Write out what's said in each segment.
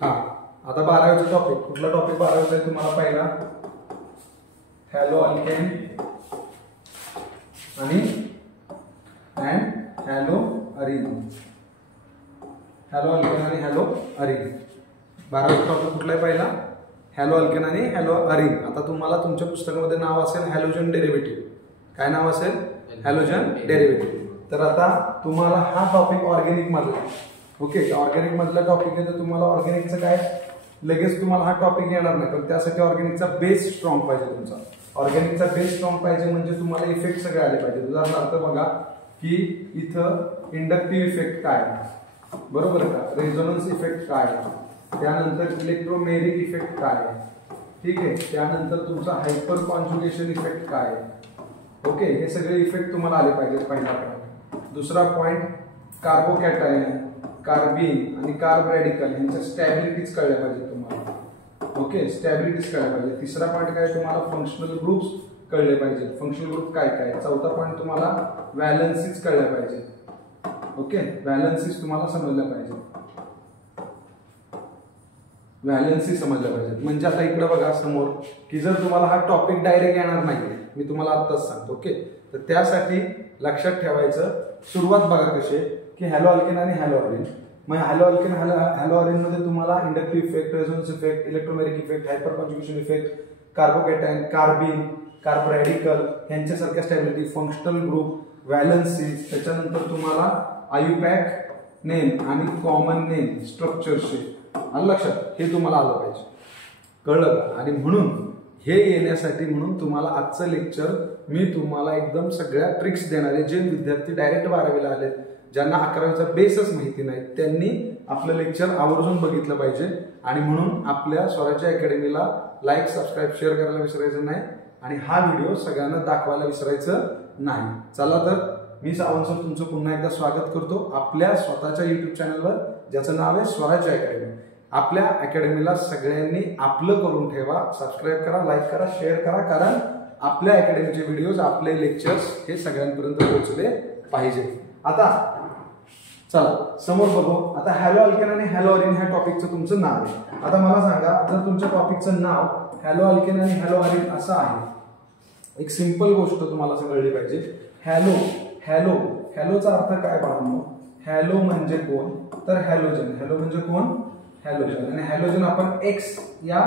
हा आता 12वीचा टॉपिक कुठला टॉपिक 12वीचा आहे तुम्हाला पहिला हॅलो अल्केन आणि हॅलो अरिन. हॅलो अल्केन आणि हॅलो अरिन 12वीचा टॉपिक कुठला आहे पहिला हॅलो अल्केन आणि हॅलो अरिन. आता तुम्हाला तुमच्या पुस्तकामध्ये नाव असेल हॅलोजन डेरिव्हेटिव्ह. काय नाव असेल हॅलोजन डेरिव्हेटिव्ह. तर आता तुम्हाला हा टॉपिक ऑर्गॅनिक मधला ओके ऑर्गॅनिक मधला टॉपिक आहे. तर तुम्हाला ऑर्गॅनिकचं काय लगेच तुम्हाला हा टॉपिक येणार नाही पण त्यासाठी ऑर्गॅनिकचा बेस स्ट्रॉंग पाहिजे तुमचा. ऑर्गॅनिकचा बेस स्ट्रॉंग पाहिजे म्हणजे तुम्हाला इफेक्ट सगळे आले पाहिजे. उदाहरणार्थ बघा की इथं इंडक्टिव्ह इफेक्ट काय आहे बरोबर आहे का. रेझोनन्स इफेक्ट काय आहे. त्यानंतर इलेक्ट्रोमेरिक इफेक्ट काय आहे ठीक आहे. त्यानंतर तुमचा हायपर कॉन्जुगेशन इफेक्ट काय आहे ओके. हे सगळे इफेक्ट तुम्हाला आले पाहिजे पहिला पॉईंट. दुसरा पॉईंट कार्बोकॅटायन कार्बिन आणि कार्ब रॅडिकल यांच्या स्टॅबिलिटीज कळल्या पाहिजे तुम्हाला ओके. स्टॅबिलिटीज कळल्या पाहिजे. तिसरा पॉईंट काय तुम्हाला फंक्शनल ग्रुप्स कळले पाहिजे. फंक्शनल ग्रुप काय काय. चौथा पॉईंट तुम्हाला व्हॅलन्सीज कळल्या पाहिजे ओके. व्हॅलन्सीज तुम्हाला समजल्या पाहिजे. व्हॅलन्सी समजल्या पाहिजे. म्हणजे आता इकडे बघा समोर की जर तुम्हाला हा टॉपिक डायरेक्ट येणार नाही मी तुम्हाला आत्ताच सांगतो ओके. तर त्यासाठी लक्षात ठेवायचं सुरुवात बघा कशी की हॅलो अल्केन आणि हॅलो अरिन. मग हॅलो अल्केन हॅलो अरिन मध्ये तुम्हाला inductive effect resonance effect electromeric effect hyperconjugation effect carbocation carbene carb radical यांच्यासारख्या स्टॅबिलिटी फंक्शनल ग्रुप व्हॅलन्सीज त्याच्यानंतर तुम्हाला आयुपॅक नेम आणि कॉमन नेम स्ट्रक्चरचे आलं लक्षात. हे तुम्हाला आलं पाहिजे कळलं का. आणि म्हणून हे येण्यासाठी म्हणून तुम्हाला आजचं लेक्चर मी तुम्हाला एकदम सगळ्या ट्रिक्स देणारे जे विद्यार्थी डायरेक्ट 12वीला आले ज्यांना 11वीचा बेसच माहिती नाही त्यांनी आपलं लेक्चर आवर्जून बघितलं पाहिजे. आणि म्हणून आपल्या स्वराज्य अकॅडमीला लाईक सबस्क्राईब शेअर करायला विसरायचं नाही आणि हा व्हिडिओ सगळ्यांना दाखवायला विसरायचं नाही. चला तर मी सावंत सर तुमचं पुन्हा एकदा स्वागत करतो आपल्या स्वतःच्या युट्यूब चॅनलवर ज्याचं नाव आहे स्वराज्य अकॅडमी. आपल्या अकॅडमीला सगळ्यांनी आपलं करून ठेवा. सबस्क्राईब करा लाईक करा शेअर करा कारण आपल्या अकॅडमीचे व्हिडिओज आपले लेक्चर्स हे सगळ्यांपर्यंत पोहोचले पाहिजे. आता चला समोर बघू. आता हॅलो अल्केन आणि हॅलो अरिन ह्या टॉपिकचं तुमचं नाव आहे. आता मला सांगा जर तुमच्या टॉपिकचं नाव हॅलो अल्केन आणि हॅलो अरिन असं आहे एक सिंपल गोष्ट तुम्हाला कळली पाहिजे. हॅलो हॅलो हॅलोचा अर्थ काय बाळांनो. हॅलो म्हणजे कोण तर हॅलोजन. हॅलो म्हणजे कोण हॅलोजन. आणि हॅलोजन आपण एक्स या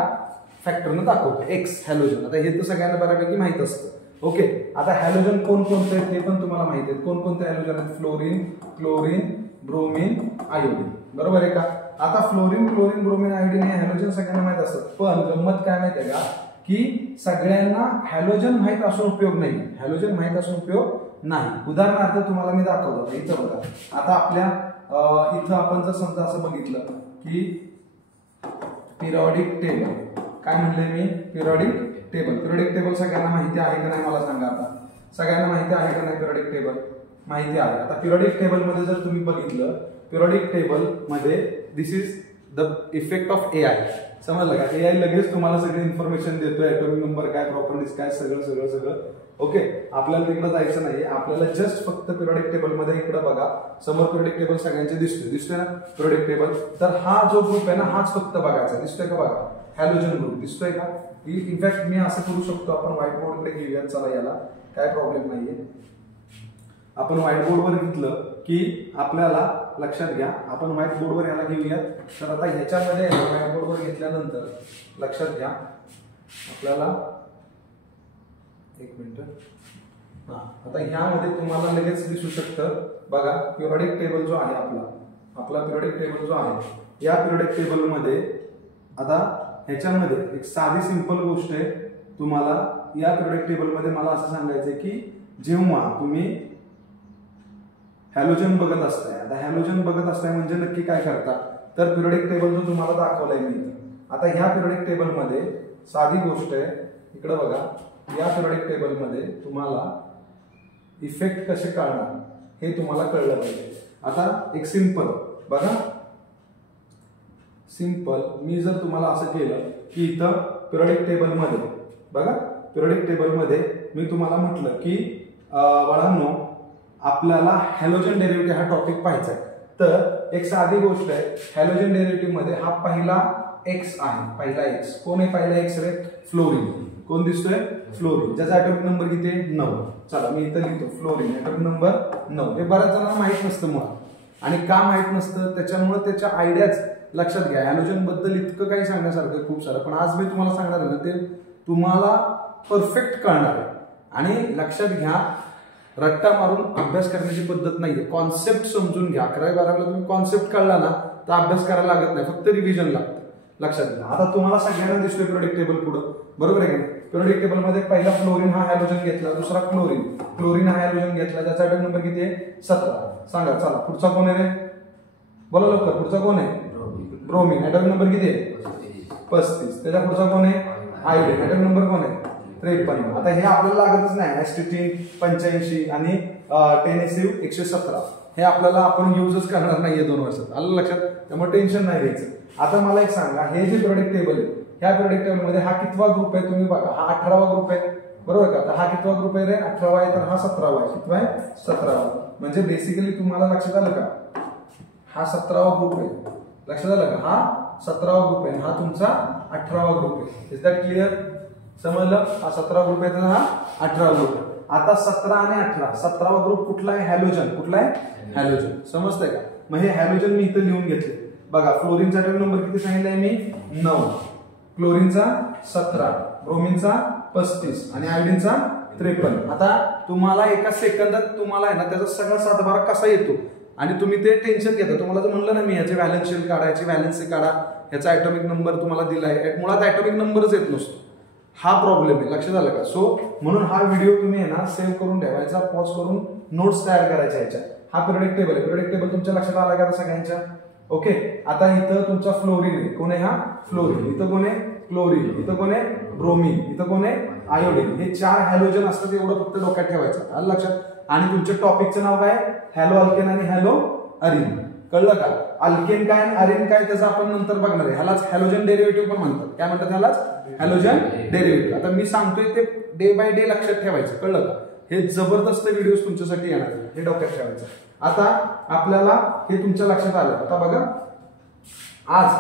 फॅक्टरनं दाखवतो एक्स हॅलोजन. आता हे तर सगळ्यांना बऱ्यापैकी माहित असतं ओके. आता हॅलोजन कोणकोणते आहेत ते पण तुम्हाला माहिती आहेत. कोणकोणते हॅलोजन आहेत फ्लोरीन क्लोरीन ब्रोमीन आयोडीन बरोबर आहे का. आता फ्लोरीन क्लोरीन ब्रोमीन आयोडीन हे हॅलोजन सगळ्यांना माहित असतात. पण गंमत काय माहिती आहे का की सगळ्यांना हॅलोजन माहित असून उपयोग नाही. हॅलोजन माहित असून उपयोग नाही. उदाहरणार्थ तुम्हाला मी दाखवतो इथं बघा. आता आपल्या इथं आपण जर समजा असं बघितलं की पिरियॉडिक टेबल काय म्हणले मी पिरियॉडिक टेबल. पिरियॉडिक टेबल सगळ्यांना माहिती आहे का नाही मला सांगा. आता सगळ्यांना माहिती आहे का नाही पिरियॉडिक टेबल माहिती आहे. आता पिरियॉडिक टेबल मध्ये जर तुम्ही बघितलं पिरियॉडिक टेबल मध्ये this is the effect of AI. समजलं का. AI लगेच तुम्हाला सगळी इन्फॉर्मेशन देतोय ॲटॉमिक नंबर काय प्रॉपर्टीज काय सगळं सगळं सगळं ओके. आपल्याला तिकडे जायचं नाही. आपल्याला जस्ट फक्त पिरियॉडिक टेबल मध्ये इकडे बघा समोर पिरियॉडिक टेबल सगळ्यांचे दिसतोय ना पिरियॉडिक टेबल. तर हा जो ग्रुप आहे ना हाच फक्त बघायचा दिसतोय का बघा हॅलोजन ग्रुप दिसतोय का. इनफॅक्ट मी असं करू शकतो आपण व्हाईट बोर्डकडे घेऊयात. चला याला काय प्रॉब्लेम नाहीये. आपण व्हाईट बोर्डवर घेतलं की आपल्याला लक्षात घ्या आपण व्हाईट बोर्डवर याला घेऊयात. तर आता ह्याच्यामध्ये व्हाईट बोर्डवर घेतल्यानंतर लक्षात घ्या आपल्याला एक मिनिट हा. आता ह्यामध्ये तुम्हाला लगेच दिसू शकतं बघा पिरियॉडिक टेबल जो आहे आपला पिरियॉडिक टेबल जो आहे या पिरियॉडिक टेबल मध्ये आता ह्याच्यामध्ये एक साधी सिंपल गोष्ट आहे. तुम्हाला या पिरियॉडिक टेबल मध्ये मला असं सांगायचंय की जेव्हा तुम्ही हॅलोजन बघत असताय. आता हॅलोजन बघत असताय म्हणजे नक्की काय करता तर पिरियॉडिक टेबल जो तुम्हाला दाखवलाय मी. आता ह्या पिरियॉडिक टेबल मध्ये साधी गोष्ट आहे इकडे बघा. या पिरियॉडिक टेबल मध्ये तुम्हाला इफेक्ट कसे काढणार हे तुम्हाला कळलं पाहिजे. आता एक सिंपल बघा सिंपल मी जर तुम्हाला असं केलं की इथं पिरियॉडिक टेबल मध्ये बघा पिरियॉडिक टेबल मध्ये मी तुम्हाला म्हटलं की बाळांनो आपल्याला हॅलोजन डेरिव्हेटिव्ह हा टॉपिक पाहायचा आहे. तर एक साधी गोष्ट आहे, हॅलोजन डेरिव्हेटिव्ह मध्ये हा पहिला एक्स आहे, पहिला एक्स कोण आहे? पहिला एक्स रे फ्लोरीन. कोण दिसतोय? फ्लोरीन. ज्याचा ॲटॉमिक नंबर किती आहे? 9. चला मी इथं लिहितो फ्लोरीन ॲटॉमिक नंबर 9. हे बऱ्याच जणांना माहित नसतं मुळात, आणि का माहित नसतं त्याच्यामुळे त्याच्या आयडियाच लक्षात घ्या. हॅलोजन बद्दल इतकं काही सांगण्यासारखं खूप सारं, पण आज मी तुम्हाला सांगणार आहे ना ते तुम्हाला परफेक्ट कळणार आहे. आणि लक्षात घ्या, रट्टा मारून अभ्यास करण्याची पद्धत नाहीये. कॉन्सेप्ट समजून घ्या. 11वी 12वीला तुम्ही कॉन्सेप्ट कळला ना तर अभ्यास करायला लागत नाही, फक्त रिव्हिजन लागतं. लक्षात घ्या. आता तुम्हाला सगळ्यांना दिसतोय पिरियोडिक टेबल पुढं, बरोबर आहे का? पिरियोडिक टेबल मध्ये पहिला फ्लोरीन हा हॅलोजन घेतला, दुसरा क्लोरीन हा हॅलोजन घेतला, ज्याचा ॲटॉमिक नंबर किती आहे? 17. सांगा चला पुढचा कोण आहे रे? बोला लवकर, पुढचा कोण आहे? ब्रोमीन. ॲटॉमिक नंबर किती आहे? 35. त्याच्या पुढचा कोण आहे? आयोडीन. ॲटॉमिक नंबर कोण आहे? 53. आता हे आपल्याला लागतच नाही. ऍस्टिटीन 85 आणि टेनेसिव्ह 117 हे आपल्याला आपण युजच करणार नाहीये 2 वर्षात. आलं लक्षात? त्यामुळे टेन्शन नाही घ्यायचं. आता मला एक सांगा, हे जे पिरियोडिक टेबल आहे, ह्या पिरियोडिक टेबल मध्ये हा कितवा ग्रुप आहे? तुम्ही बघा, हा 18वा ग्रुप आहे, बरोबर का? तर हा कितवा ग्रुप आहे रे? 18वा आहे. तर हा 17वा आहे. कितवा आहे? 17वा. म्हणजे बेसिकली तुम्हाला लक्षात आलं का, हा 17वा ग्रुप आहे. लक्षात आलं का? हा 17वा ग्रुप आहे, हा तुमचा 18वा ग्रुप आहे. Is that clear? समजलं? हा 17 ग्रुप आहे, तर हा 18वा ग्रुप आहे. आता 17 आणि 18, 17वा ग्रुप कुठला आहे? हॅलोजन. कुठला आहे? हॅलोजन. समजतंय का? मग हे हॅलोजन मी इथं लिहून घेतले. बघा, फ्लोरीनचा ॲटॉमिक नंबर किती सांगितलाय मी? 9. क्लोरीनचा 17, ब्रोमीनचा 35 आणि आयोडीनचा 53. आता तुम्हाला एका सेकंदात तुम्हाला आहे ना त्याचा सगळा सातबारा कसा येतो आणि तुम्ही ते टेन्शन घेता. तुम्हाला जर म्हणलं ना मी याचे व्हॅलेन्स शेल काढा, याचे व्हॅलेन्सी काढा, याचा ॲटॉमिक नंबर तुम्हाला दिलाय, मुळात ॲटॉमिक नंबरच येत नसतो. हा प्रॉब्लेम आहे. लक्षात आलं का? सो म्हणून हा व्हिडिओ तुम्ही आहे ना सेव्ह करून ठेवायचा, पॉज करून नोट्स तयार करायच्या याच्या. हा पिरियोडिक टेबल आहे. पिरियोडिक टेबल तुमच्या लक्षात आला का सगळ्यांच्या? ओके. आता इथं तुमचा फ्लोरीन आहे. कोण आहे? हा फ्लोरीन. इथं कोण आहे? क्लोरीन. इथं कोण आहे? ब्रोमीन. इथं कोण आहे? आयोडीन. हे 4 हॅलोजन असतात, एवढं फक्त डोक्यात ठेवायचं. आलं लक्षात? आणि तुमच्या टॉपिकचं नाव काय? हॅलो अल्केन आणि हॅलो अरिन. कळलं का? अल्केन काय आणि अरिन काय त्याचं आपण नंतर बघणार आहे. ह्यालाच हॅलोजन डेरिव्हेटिव्ह पण म्हणतात. काय म्हणतात ह्यालाच? Halogen derivative. आता मी सांगतोय ते डे बाय डे लक्षात ठेवायचं. कळलं का? हे जबरदस्त व्हिडिओ तुमच्यासाठी येणार, हे डोक्यात ठेवायचं. आता आपल्याला हे तुमच्या लक्षात आलं. आता बघा, आज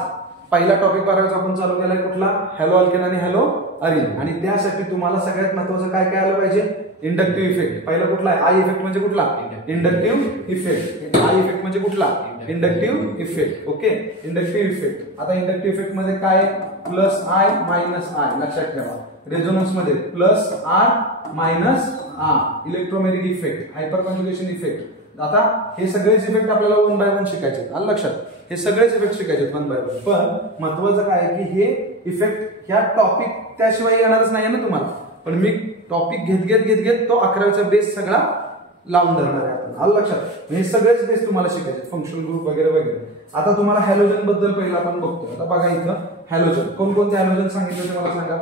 पहिला टॉपिक 12वीचा आपण चालू केलाय कुठला? हॅलो अल्केन आणि हॅलो अरिन. आणि त्यासाठी तुम्हाला सगळ्यात महत्त्वाचं काय काय आलं पाहिजे? Inductive effect. पहिला कुठला आहे? आय इफेक्ट म्हणजे कुठला? Inductive effect. आय इफेक्ट म्हणजे कुठला? Inductive effect. Okay, inductive effect. आता इंडक्टिव्ह इफेक्ट मध्ये काय? Plus I minus I. लक्षात ठेवा. रेझोनन्स मध्ये plus R minus R. Electromagnetic effect, hyperconjugation effect. आता हे सगळेच इफेक्ट आपल्याला 1 बाय 1 शिकायचे. आलं लक्षात? हे सगळेच इफेक्ट शिकायचे 1 बाय 1. पण महत्वाचं काय आहे की हे इफेक्ट ह्या टॉपिक त्याशिवाय येणारच नाही ना तुम्हाला. पण मी टॉपिक घेत तो 11वीचा बेस सगळा लावून धरणार आहे आपण. आलं लक्षात? हे सगळेच बेस तुम्हाला शिकायचे, फंक्शनल ग्रुप वगैरे वगैरे. आता तुम्हाला हॅलोजन बद्दल पहिला आपण बघतो. आता बघा इथं हॅलोजन, कोणकोणते हॅलोजन सांगितले होते मला सांगा?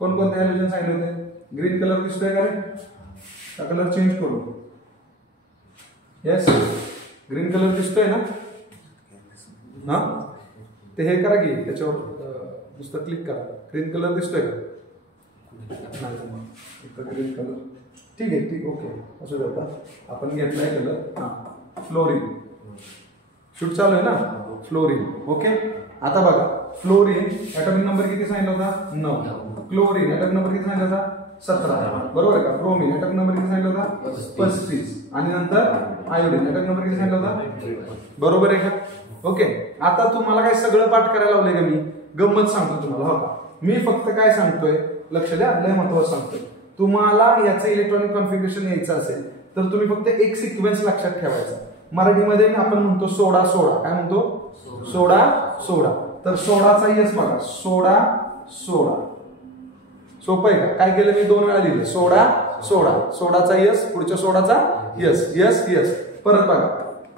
कोणकोणते हॅलोजन सांगितले होते? ग्रीन कलर दिसतोय का रे? हा कलर चेंज करू. येस, ग्रीन कलर दिसतोय ना? हा, ते हे करा की त्याच्यावर नुसतं क्लिक करा. ग्रीन कलर दिसतोय का? ग्रीन कलर ठीक आहे, ठीक, ओके. असं जाता आपण घेतलाय कलर. हा, फ्लोरीन. शूट चालू आहे ना? फ्लोरीन. ओके. आता बघा, फ्लोरीन ॲटॉमिक नंबर किती सांगितला होता? 9. क्लोरीन ॲटॉमिक नंबर किती सांगितला होता? 17. बरोबर आहे का? ब्रोमीन ॲटॉमिक नंबर किती सांगितला होता? 35. आणि नंतर आयोडीन ॲटॉमिक नंबर किती सांगितला होता? बरोबर आहे का? ओके. आता तुम्हाला काय सगळं पाठ करायला लावलंय का मी? गंमत सांगतो तुम्हाला. हो का? मी फक्त काय सांगतोय, लक्ष द्या, लय महत्वाचं सांगतोय. तुम्हाला याचं इलेक्ट्रॉनिक कॉन्फिगरेशन यायचं असेल तर तुम्ही फक्त एक सिक्वेन्स लक्षात ठेवायचा. मराठीमध्ये आपण म्हणतो सोडा सोडा. काय म्हणतो? सोडा सोडा. तर सोडाचा यस बघा, सोडा सोडा. सोपं आहे का? काय केलं मी? 2 वेळा लिहिलं. सोडा सोडा. सोडाचा यस, पुढच्या सोडाचा यस, यस यस. परत बघा,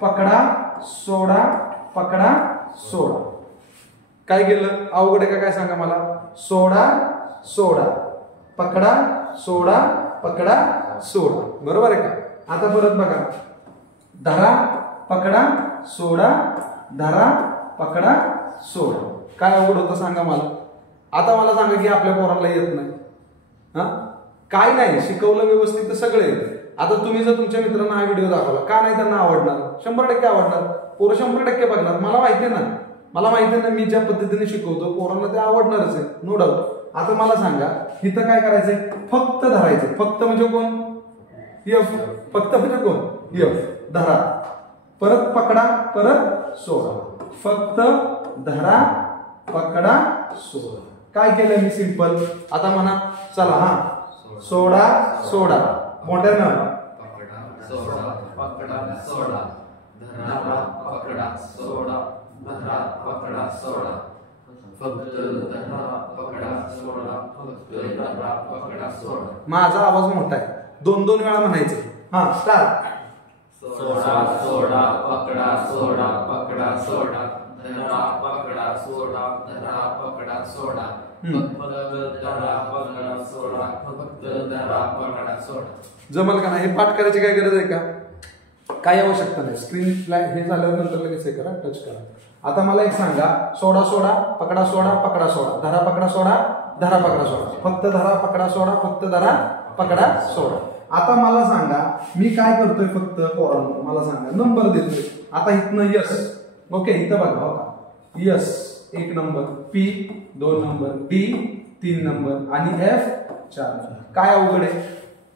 पकडा सोडा, पकडा सोडा. काय केलं? अवघड आहे का काय सांगा मला? सोडा सोडा, पकडा सोडा, पकडा सोडा. बरोबर आहे का? आता परत बघा, धरा पकडा सोडा, धरा पकडा सोडा. काय अवघड होतं सांगा मला? आता मला सांगा की आपल्या पोरांना येत नाही. हा, काय नाही शिकवलं व्यवस्थित तर सगळं येतं. आता तुम्ही जर तुमच्या मित्रांना हा व्हिडिओ दाखवला, का नाही त्यांना आवडणार? 100% आवडणार. पोरं 100% बघणार. मला माहिती आहे ना, मला माहिती आहे ना, मी ज्या पद्धतीने शिकवतो पोरांना ते आवडणारच आहे, नो डाऊट. आता मला सांगा, इथं काय करायचंय? फक्त धरायचं. फक्त म्हणजे कोण? एफ. फक्त म्हणजे कोण? एफ. धरा, परत पकडा, परत सोडा. फक्त धरा, पकडा, सोडा. काय केलं मी? सिंपल. आता म्हणा, चला हा, सोडा सोडा, मोठ्यानं. सोडा पकडा सोडा, धरा पकडा सोडा, धरा पकडा सोडा, फक्त धरा पकडा सोडा, फक्त धरा पकडा सोडा. माझा आवाज मोठा आहे, 2-2 वेळा म्हणायचे. हा, स्टार्ट. सोडा सोडा पकडा सोडा, पकडा सोडा, धरा पकडा सोडा, धरा पकडा सोडा, फक्त धरा पकडा सोडा, फक्त धरा पकडा सोडा. जमल का नाही? हे पाठ करायची काय गरज आहे का? काही आवश्यकता नाही. स्क्रीन हे झाल्यावर नंतर लगेच हे करा, टच करा. आता मला एक सांगा, सोडा सोडा, पकडा सोडा, पकडा सोडा, धरा पकडा सोडा, धरा पकडा सोडा, फक्त धरा पकडा सोडा, फक्त धरा पकडा सोडा. आता मला सांगा, मी काय करतोय? फक्त पोरांनो मला सांगा, नंबर देतोय. आता इथनं यस, ओके, इथं बघा होता yes 1 number, P 2 number, D 3 number आणि एफ 4 नंबर. काय अवघड आहे?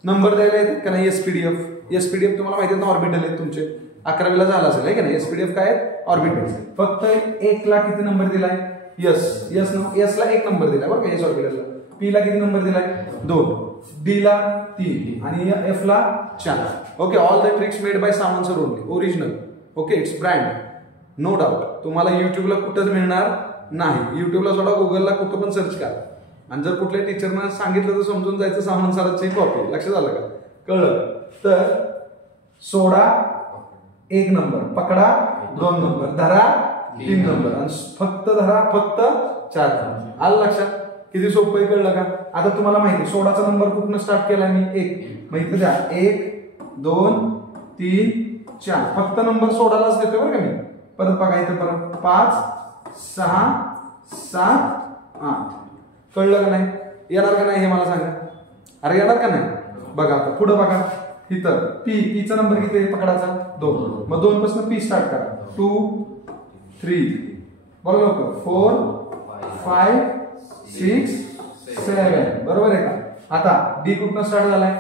नंबर द्यायला येतात का नाही? एसपीडीएफ. एसपीडीएफ तुम्हाला माहिती आहे ना, ऑर्बिटल आहेत तुमचे. 11वीला झाला असेल आहे का नाही? एसपीडीएफ काय आहेत? ऑर्बिटल. फक्त 1 ला किती नंबर दिलाय? यस. यस ला 1 नंबर दिलाय बरं का, एस ऑर्बिटलला. पी ला किती नंबर दिलाय? 2. डी ला 3 आणि एफ ला 4. Okay, all the tricks made by Sawant sir only, original. Okay, it's brand, no doubt. तुम्हाला युट्यूबला कुठंच मिळणार नाही. युट्यूबला सोडा, गुगलला कुठं पण सर्च करा. आणि जर कुठल्या टीचरनं सांगितलं तर समजून जायचं सावंत सरांची कॉपी. लक्षात आलं का? कळलं? तर सोडा 1 नंबर, पकडा 2 नंबर, धरा 3 नंबर आणि फक्त धरा फक्त 4 नंबर. आलं लक्षात? किती सोपं आहे, कळलं का? आता तुम्हाला माहिती आहे सोडाचा नंबर कुठनं स्टार्ट केला मी? 1. माहिती द्या, 1 2 3 4. फक्त नंबर सोडालाच देतोय बरं का मी. परत बघा इथं, परत 5 6 7 8. कळलं का नाही? येणार का नाही हे मला सांगा. अरे येणार का नाही? बघा आता पुढे बघा, इथं पीचा नंबर किती आहे? पकडाचा 2. मग 2 पासून पी स्टार्ट करा. 2 3 बरोबर, 4 5 6 7 बरोबर आहे का? आता डी कुठनं स्टार्ट झालाय?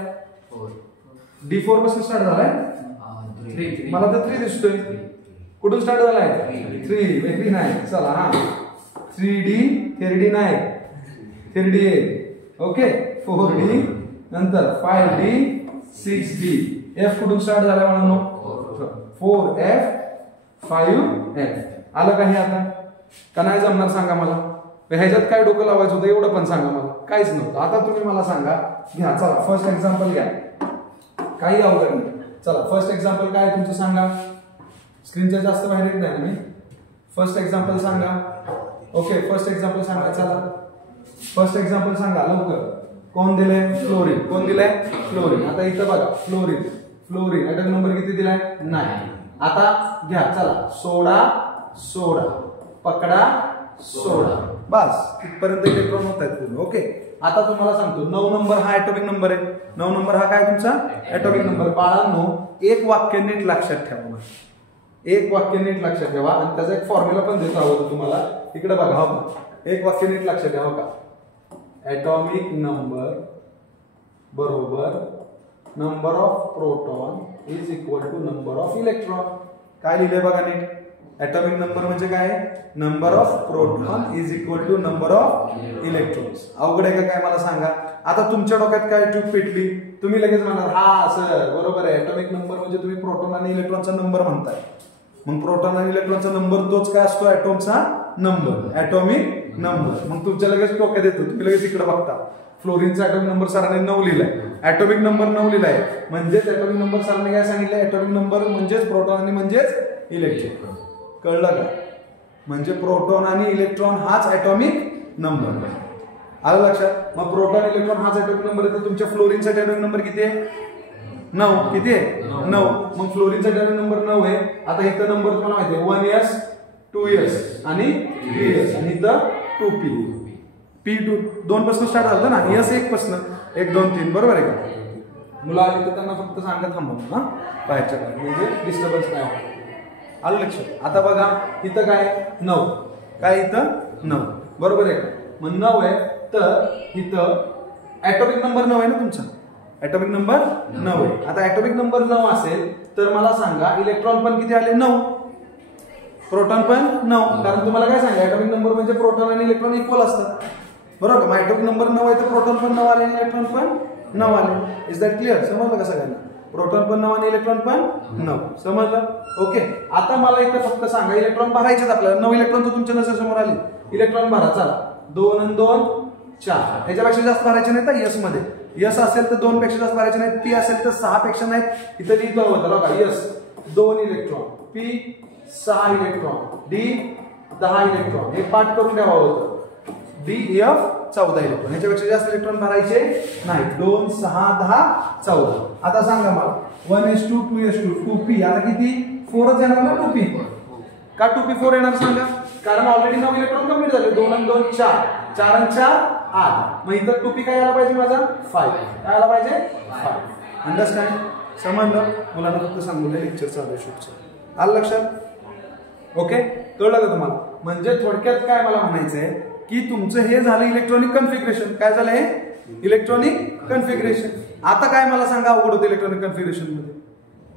D4 पासून स्टार्ट झालाय. मला तर 3 दिसतोय. कुठून स्टार्ट झालाय? 3. Very nice. चला हा, 3D 3D नाही, 3D. ओके, 4D नंतर 5D 6D. F कुठून स्टार्ट झालाय म्हणून? 4F 5F. आलं काही आता का नाही जमणार सांगा मला? ह्याच्यात काय डोकं लावायचं होतं एवढं पण सांगा मला. काहीच नव्हतं. आता तुम्ही मला सांगा, घ्या चला फर्स्ट एक्झाम्पल घ्या. काही अवघड नाही. चला फर्स्ट एक्झाम्पल काय तुमचं सांगा. स्क्रीनच्या जास्त बाहेर येत नाही मी. फर्स्ट एक्झाम्पल सांगा. ओके, फर्स्ट एक्झाम्पल सांगा. चला फर्स्ट एक्झाम्पल सांगा लवकर. कोण दिलंय? फ्लोरीन. कोण दिलंय? फ्लोरीन. आता इथं बघा, फ्लोरीन. फ्लोरीन ऍटम नंबर किती दिलाय? 9. आता घ्या चला, सोडा सोडा, पकडा सोडा. बस इथपर्यंत इलेक्ट्रॉन होत आहेत पूर्ण. ओके, आता तुम्हाला सांगतो 9 नंबर हा ऍटॉमिक नंबर आहे. 9 नंबर हा काय तुमचा? Atomic number. बाळांनो, एक वाक्य नीट लक्षात ठेवा. एक वाक्य नीट लक्षात ठेवा आणि त्याचा एक फॉर्म्युला पण देतो आहोत तुम्हाला. इकडे बघा, हो एक वाक्य नीट लक्षात ठेवा का. ऍटॉमिक नंबर बरोबर number of proton is equal to number of electron. काय लिहिलंय बघा नीट. ऍटॉमिक नंबर म्हणजे काय? Number of proton is equal to number of electrons. अवघड आहे का काय मला सांगा. आता तुमच्या डोक्यात काय ट्यूब पेटली, तुम्ही लगेच म्हणणार हा सर बरोबर आहे, ऍटॉमिक नंबर म्हणजे तुम्ही प्रोटॉन आणि इलेक्ट्रॉनचा नंबर म्हणताय. मग प्रोटॉन आणि इलेक्ट्रॉनचा नंबर तोच काय असतो? ऍटॉमचा नंबर, ऍटॉमिक नंबर. मग तुमच्या लगेच डोक्यात येतो, तुम्ही लगेच इकडे बघता. फ्लोरीनचा ऍटॉमिक नंबर सरांनी 9 लिहिलाय, ऍटॉमिक नंबर 9 लिहिलाय, म्हणजेच ऍटॉमिक नंबर सरांनी काय सांगितलं? ऍटॉमिक नंबर म्हणजेच प्रोटॉन आणि म्हणजेच इलेक्ट्रॉन. कळलं का? म्हणजे प्रोटॉन आणि इलेक्ट्रॉन हाच ऍटॉमिक नंबर. आलं लक्षात? मग प्रोटॉन इलेक्ट्रॉन हाच ऍटॉमिक नंबर आहे. तर तुमच्या फ्लोरीनचा ऍटॉमिक नंबर किती आहे? 9. किती आहे? 9. मग फ्लोरीनचा ऍटॉमिक नंबर 9 आहे. आता इथं नंबर तुम्हाला माहिती आहे 1s 2s आणि 3s आणि इथं 2p. P2 2 पासून स्टार्ट झालं ना, S 1 पासून 1 2 3 बरोबर आहे का? मुलं आली तर त्यांना फक्त सांगा थांबा हा बाहेरच्या काय म्हणजे डिस्टर्बन्स काय आलं लक्षात. आता बघा इथं काय 9 काय इथं 9 बरोबर आहे. मग 9 आहे तर इथं ऍटॉमिक नंबर 9 आहे ना तुमचा. ऍटॉमिक नंबर 9 आहे. आता ऍटॉमिक नंबर 9 असेल तर मला सांगा इलेक्ट्रॉन पण किती आले 9, प्रोटॉन पण 9. कारण तुम्हाला काय सांगा ऍटॉमिक नंबर म्हणजे प्रोटॉन आणि इलेक्ट्रॉन इक्वल असतात बरोबर. मग ऍटॉमिक नंबर 9 आहे तर प्रोटॉन पण 9 आले आणि इलेक्ट्रॉन पण 9 आले. Is that clear? समजलं का सगळ्यांना? प्रोटॉन पण 9 आणि इलेक्ट्रॉन पण 9 समजलं. ओके. आता मला इथं फक्त सांगा इलेक्ट्रॉन भरायचेच आपल्याला. 9 इलेक्ट्रॉन तर तुमच्या नजरेसमोर आले. इलेक्ट्रॉन भरा चला. 2 आणि 2 4. ह्याच्यापेक्षा जास्त भरायचे नाही तर यस मध्ये. यस असेल तर 2 पेक्षा जास्त भरायचे नाहीत. पी असेल तर 6 पेक्षा नाहीत. इथं लिहितो होतं बघा yes 2 electron, P 6 electron, D 10 electron. हे पाठ करून ठेवा होतं. D F 14 electron. ह्याच्यापेक्षा जास्त इलेक्ट्रॉन भरायचे नाही. 2 6 10 14. आता सांगा मला 1s2 2s2 2p आता किती 4च येणार ना 2p. का 2p 4 येणार सांगा? कारण ऑलरेडी 9 इलेक्ट्रॉन कंप्लीट झाले. 2 आणि 2 4, 4 आणि 4 8. मग इथं 2p काय यायला पाहिजे माझा 5. काय यायला पाहिजे 5. अंडरस्टँड? समजलं? मुलांना फक्त सांगून लेक्चर चालू शूटचं. आलं लक्षात? ओके. कळलं का तुम्हाला? म्हणजे थोडक्यात काय मला म्हणायचंय की तुमचं हे झालं इलेक्ट्रॉनिक कन्फिगरेशन. काय झालं हे इलेक्ट्रॉनिक कन्फिगरेशन. आता काय मला सांगा अवघड होतं इलेक्ट्रॉनिक कन्फिगरेशन मध्ये?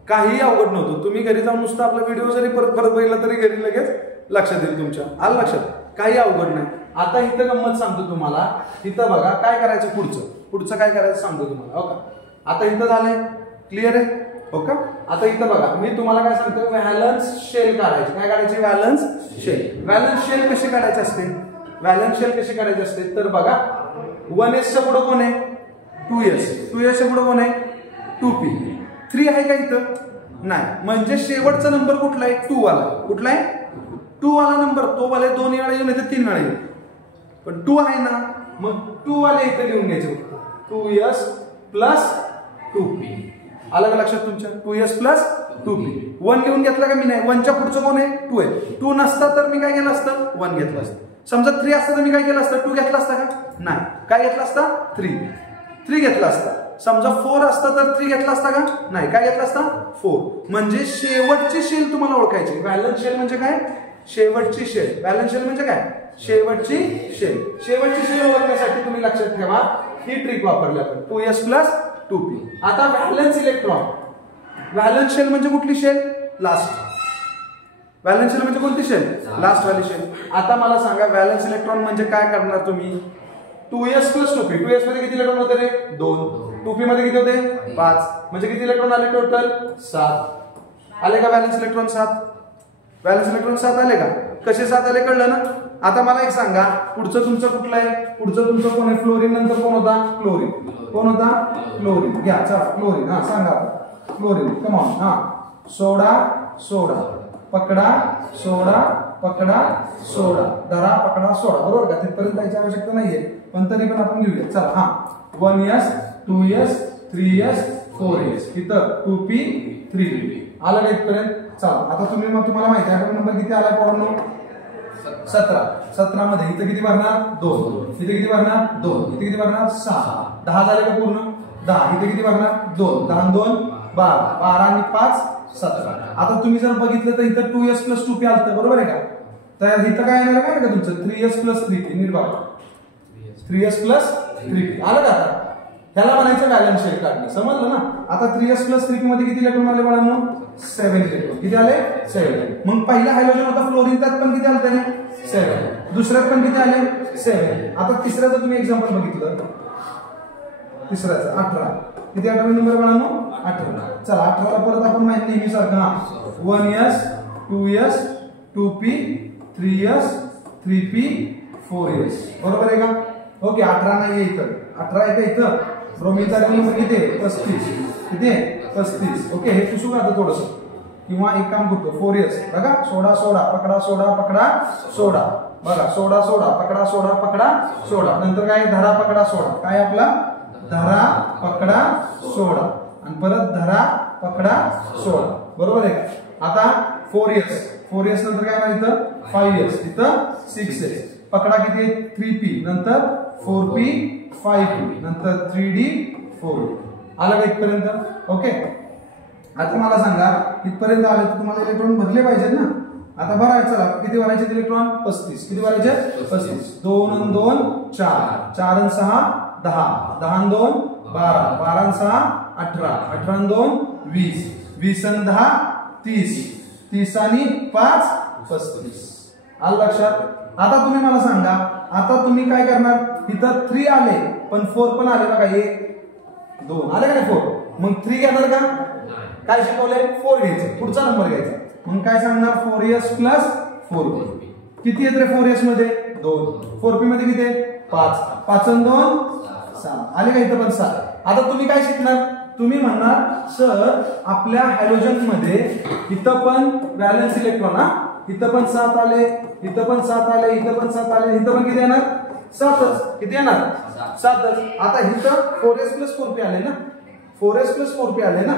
काही अवघड नव्हतं. तुम्ही घरी जाऊन नुसतं आपला व्हिडिओ जरी परत परत बघितला तरी घरी लगेच लक्षात येईल तुमच्या. आलं लक्षात? काही अवघड नाही. आता इथं गंमत सांगतो तुम्हाला. इथं बघा काय करायचं पुढचं काय करायचं सांगतो तुम्हाला. हो का? आता इथं झालंय क्लिअर आहे हो का? आता इथं बघा मी तुम्हाला काय सांगतो व्हॅलन्स शेल काढायचे. काय काढायचे? Valence shell. व्हॅलन्स शेल कशी काढायची असते? व्हॅलन्स शेल कशी काढायची असते तर बघा 1s च्या पुढे कोण आहे 2s. 2s च्या पुढे कोण आहे 2p. 3 आहे का इथं? नाही. म्हणजे शेवटचा नंबर कुठला आहे 2 वाला. कुठला आहे 2 वाला नंबर. तो वाले 2 वेळा येऊन येते 3 वेळा येईल पण 2 आहे ना. मग 2 वाले इथं लिहून घ्यायचे 2s प्लस 2p. आलं का लक्षात तुमच्या? 2s plus 2p. 1 लिहून घेतला का मी? नाही. 1 च्या पुढचं कोण आहे 2 आहे. 2 नसता तर मी काय केलं असतं 1 घेतलं असतं. समजा 3 असतं तर मी काय केलं असतं 2 घेतला असता का? नाही. काय घेतला असता 3 घेतला असता. समजा 4 असतं तर 3 घेतला असता का? नाही. काय घेतला असता 4. म्हणजे शेवटची शेल तुम्हाला ओळखायची. व्हॅलन्स शेल म्हणजे काय? शेवटची शेल. व्हॅलन्स शेल म्हणजे काय? शेवटची शेल. शेवटची शेल ओळखण्यासाठी तुम्ही लक्षात ठेवा ही ट्रिक वापरली आपण 2s प्लस 2p. आता व्हॅलन्स इलेक्ट्रॉन. व्हॅलन्स शेल म्हणजे कुठली शेल? लास्ट. व्हॅलन्स शेल म्हणजे कोणती शेल? लास्ट वाली शेल. आता मला सांगा व्हॅलन्स इलेक्ट्रॉन म्हणजे काय करणार तुम्ही? 2s plus 2p. 2s मध्ये किती इलेक्ट्रॉन होते रे 2. 2p मध्ये किती होते 5. म्हणजे किती इलेक्ट्रॉन आले टोटल 7. आले का व्हॅलन्स इलेक्ट्रॉन 7? व्हॅलन्स इलेक्ट्रॉन 7 आले का? कसे 7 आले कळलं ना? आता मला एक सांगा पुढचं तुमचं कुठलं आहे? पुढचं तुमचं कोण आहे? फ्लोरीन. नंतर कोण होता? क्लोरीन. कोण होता? क्लोरीन. घ्या चला क्लोरीन. हा सांगा क्लोरीन. Come on. हा सोडा पकडा सोडा पकडा सोडा धरा पकडा सोडा. बरोबर का? तिथपर्यंत जायची आवश्यकता नाहीये पण तरी पण आपण घेऊया. चला हा 1s 2s 3s 4s. इथं 2p 3p. आलं का इथपर्यंत? चला आता तुम्हाला माहिती आहे नंबर किती आला पोरांनो 17. 17 मध्ये इथं किती भरणार 2. इथे किती भरणार 2. इथे किती भरणार 6. 10 झाले का पूर्ण 10. इथे किती भरणार 2. 10 2 12. 12 आणि 5 17. आता तुम्ही जर बघितलं तर इथं 2s प्लस 2p आलं बरोबर आहे का? तर इथं काय येणार काय का तुमचं 3s प्लस 3p. नीट बघा 3s प्लस 3p. आलं का? आता ह्याला म्हणायचं व्हॅलन्स शेल काढणं. समजलं ना? आता 3s प्लस 3p मध्ये किती इलेक्ट्रॉन आले बाळांनो 7 इलेक्ट्रॉन. किती आले 7. मग पहिला हायड्रोजन होता फ्लोरीन त्यात पण किती आले त्याने 7. दुसऱ्यात पण किती आले 7. आता तिसऱ्याचं तुम्ही एक्झाम्पल बघितलं तिसऱ्याचं 18. किती ॲटॉमिक नंबर बाळांनो 18. चला 18 परत आपण माहिती नेहमी सारखं हा 1s 2s 2p 3s 3p 4s. बरोबर आहे का? ओके. 18 नाही आहे इथं. 18 आहे का इथं? ब्रोमीनचा नंबर किती आहे 35. किती आहे 35. ओके. हे पुसू का आता थोडंसं किंवा एक काम करतो 4s. बघा सोडा पकडा सोडा पकडा सोडा. बघा सोडा पकडा सोडा पकडा सोडा. नंतर काय धरा पकडा सोडा. काय आपला धरा पकडा सोडा आणि परत धरा पकडा सोडा. बरोबर आहे का? आता 4s नंतर काय इथं 5s इथं 6s. पकडा किती आहे 3p. नंतर 4p 5p. नंतर 3d 4. आलं का इथपर्यंत? ओके. आता मला सांगा इथपर्यंत आले तर तुम्हाला इलेक्ट्रॉन भरले पाहिजेत ना. आता भरायचं. चला किती भरायचे इलेक्ट्रॉन? 35. किती भरायचे? 35. 2 आणि 2 4, 4 आणि 6 10, 10 आणि 2 12, 12 आणि 6 18, 18 आणि 2 20, 20 आणि 10 30, 30 आणि 5 35. आलं लक्षात? आता तुम्ही मला सांगा, आता तुम्ही काय करणार? इथं 3 आले पण 4 पण आले बघा. 1 2 आले का नाही 4? मग 3 घेणार का? काय शिकवले? 4 घ्यायचं, पुढचा नंबर घ्यायचा. मग काय सांगणार? 4s plus 4p. किती येत रे 4s मध्ये? 2. 4p मध्ये किती? 5. 5 आणि 2 6. आले का इथं पण 7? आता तुम्ही काय शिकणार? तुम्ही म्हणणार सर आपल्या हॅलोजन मध्ये इथं पण व्हॅलेन्स इलेक्ट्रॉन, हा इथं पण 7 आले, इथं पण 7 आले, इथं पण 7 आले, इथं पण किती येणार? 7च. किती येणार? 7च. आता इथं 4s प्लस 4p आले ना, 4s प्लस 4p आले ना,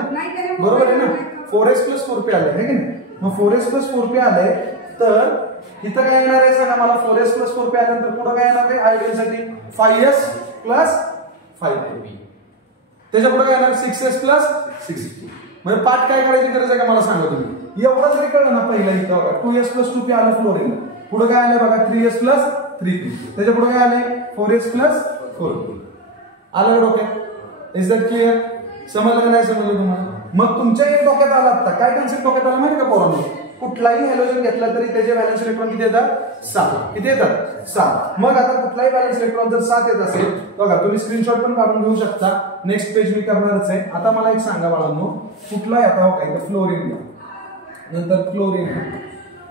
बरोबर आहे ना? 4s प्लस 4p आले आहे की नाही? मग 4s प्लस 4p आले तर इथं काय येणार आहे सांगा मला? 4s प्लस 4p आल्यानंतर पुढे काय येणार आहे आयोडीनसाठी? 5s plus 5p. त्याच्या पुढे काय येणार? 6s plus 6p. म्हणजे पाठ काय करायची गरज आहे का मला सांगा तुम्ही? एवढं जरी कळलं ना पहिला इथं बघा 2s प्लस 2p आलं फ्लोरीन. पुढे काय आलं बघा 3s प्लस 3p. त्याच्या पुढे काय आले? 4s plus 4p. आलं डोक्यात? Is that clear? समजलं का नाही समजलं तुम्हाला? मग तुमच्या एक डोक्यात आला आता काय कन्सेप्ट डोक्यात आला माहिती का पोरांनो? कुठलाही हॅलोजन घेतला तरी त्याचे व्हॅलेन्स इलेक्ट्रॉन किती येतात? 7. किती येतात? 7. मग आता कुठलाही व्हॅलेन्स इलेक्ट्रॉन जर 7 येत असेल बघा तुम्ही स्क्रीनशॉट पण काढून घेऊ शकता. नेक्स्ट पेज मी करणारच आहे. आता मला एक सांगा बाळांनो, कुठलाही आता हो काय फ्लोरीन घ्या, नंतर क्लोरीन घ्या,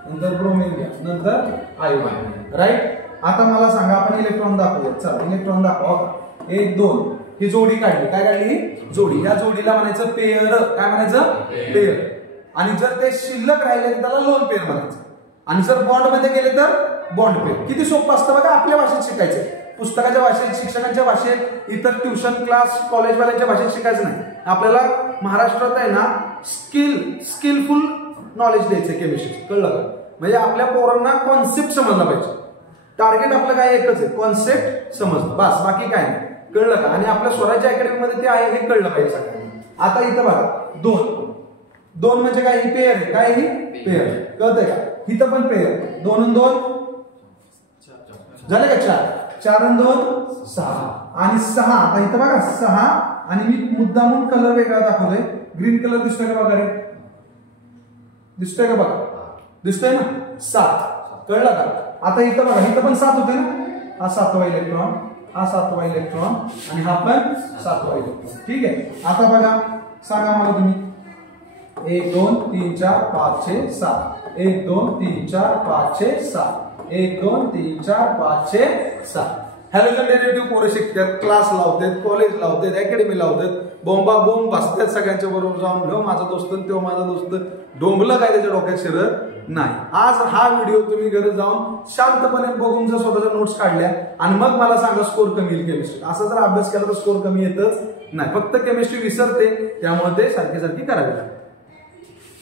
नंतर ब्रोमीन घ्या, नंतर आयोडीन, राईट? आता मला सांगा आपण इलेक्ट्रॉन दाखवूया. चला इलेक्ट्रॉन दाखवा. 1 2 ही जोडी काढली. काय काढली? जोडी. या जोडीला म्हणायचं पेयर. काय म्हणायचं? पेयर. आणि जर ते शिल्लक राहिले तर त्याला लोन पेयर म्हणायचं. आणि जर बॉन्ड मध्ये गेले तर बॉन्ड पेयर. किती सोपं असतं बघा आपल्या भाषेत शिकायचं. पुस्तकाच्या भाषेत, शिक्षकांच्या भाषेत, इतर ट्युशन क्लास कॉलेजवाल्यांच्या भाषेत शिकायचं नाही. आपल्याला महाराष्ट्रात आहे ना स्किलफुल नॉलेज द्यायचं केमिस्ट्री. कळलं का? म्हणजे आपल्या पोरांना कॉन्सेप्ट समजला पाहिजे. टार्गेट आपलं काय एकच आहे, कॉन्सेप्ट समजलं बस, बाकी काय नाही. कळलं का? आणि आपल्या स्वराज्य अकॅडमी मध्ये ते आहे हे कळलं पाहिजे सगळ्यांना. आता इथं बघा 2 म्हणजे काय? ही पेयर आहे. काय ही? पेयर. कळतंय का? इथं पण पेयर. 2 आणि 2 झाले का? 4. 4 आणि 2 6 आणि 6. आता इथं बघा 6 आणि मी मुद्दामून कलर वेगळा दाखवतोय. ग्रीन कलर दिसतोय का बघा रे? दिसतोय का बघा? दिसतोय ना? 7. कळलं का? आता इथं बघा इथं पण 7 होते ना. हा 7वा इलेक्ट्रॉन, हा 7वा इलेक्ट्रॉन आणि हा पण 7वा इलेक्ट्रॉन. ठीक आहे. आता बघा सांगा मला तुम्ही 1 2 3 4 5 6 7. 1 2 3 4 5 6 7. 1 2 3 4 5 6 7. हॅलोजन डेरिव्हेटिव्ह पोरं शिकतात, क्लास लावतात, कॉलेज लावतात, अकॅडमी लावतात, बोंबा बोंब बसतात सगळ्यांच्या बरोबर जाऊन. ह्यो माझा दोस्त तो माझा दोस्त. डोंबलं काय त्याच्या डोक्यात शिरत नाही. आज हा व्हिडिओ तुम्ही घरी जाऊन शांतपणे बघून जर स्वतःच्या नोट्स काढल्या आणि मग मला सांगा स्कोर कमी येईल केमिस्ट्री. असा जर अभ्यास केला तर स्कोर कमी येतच नाही. फक्त केमिस्ट्री विसरते, त्यामुळे ते सारखी सारखी करावी लागते.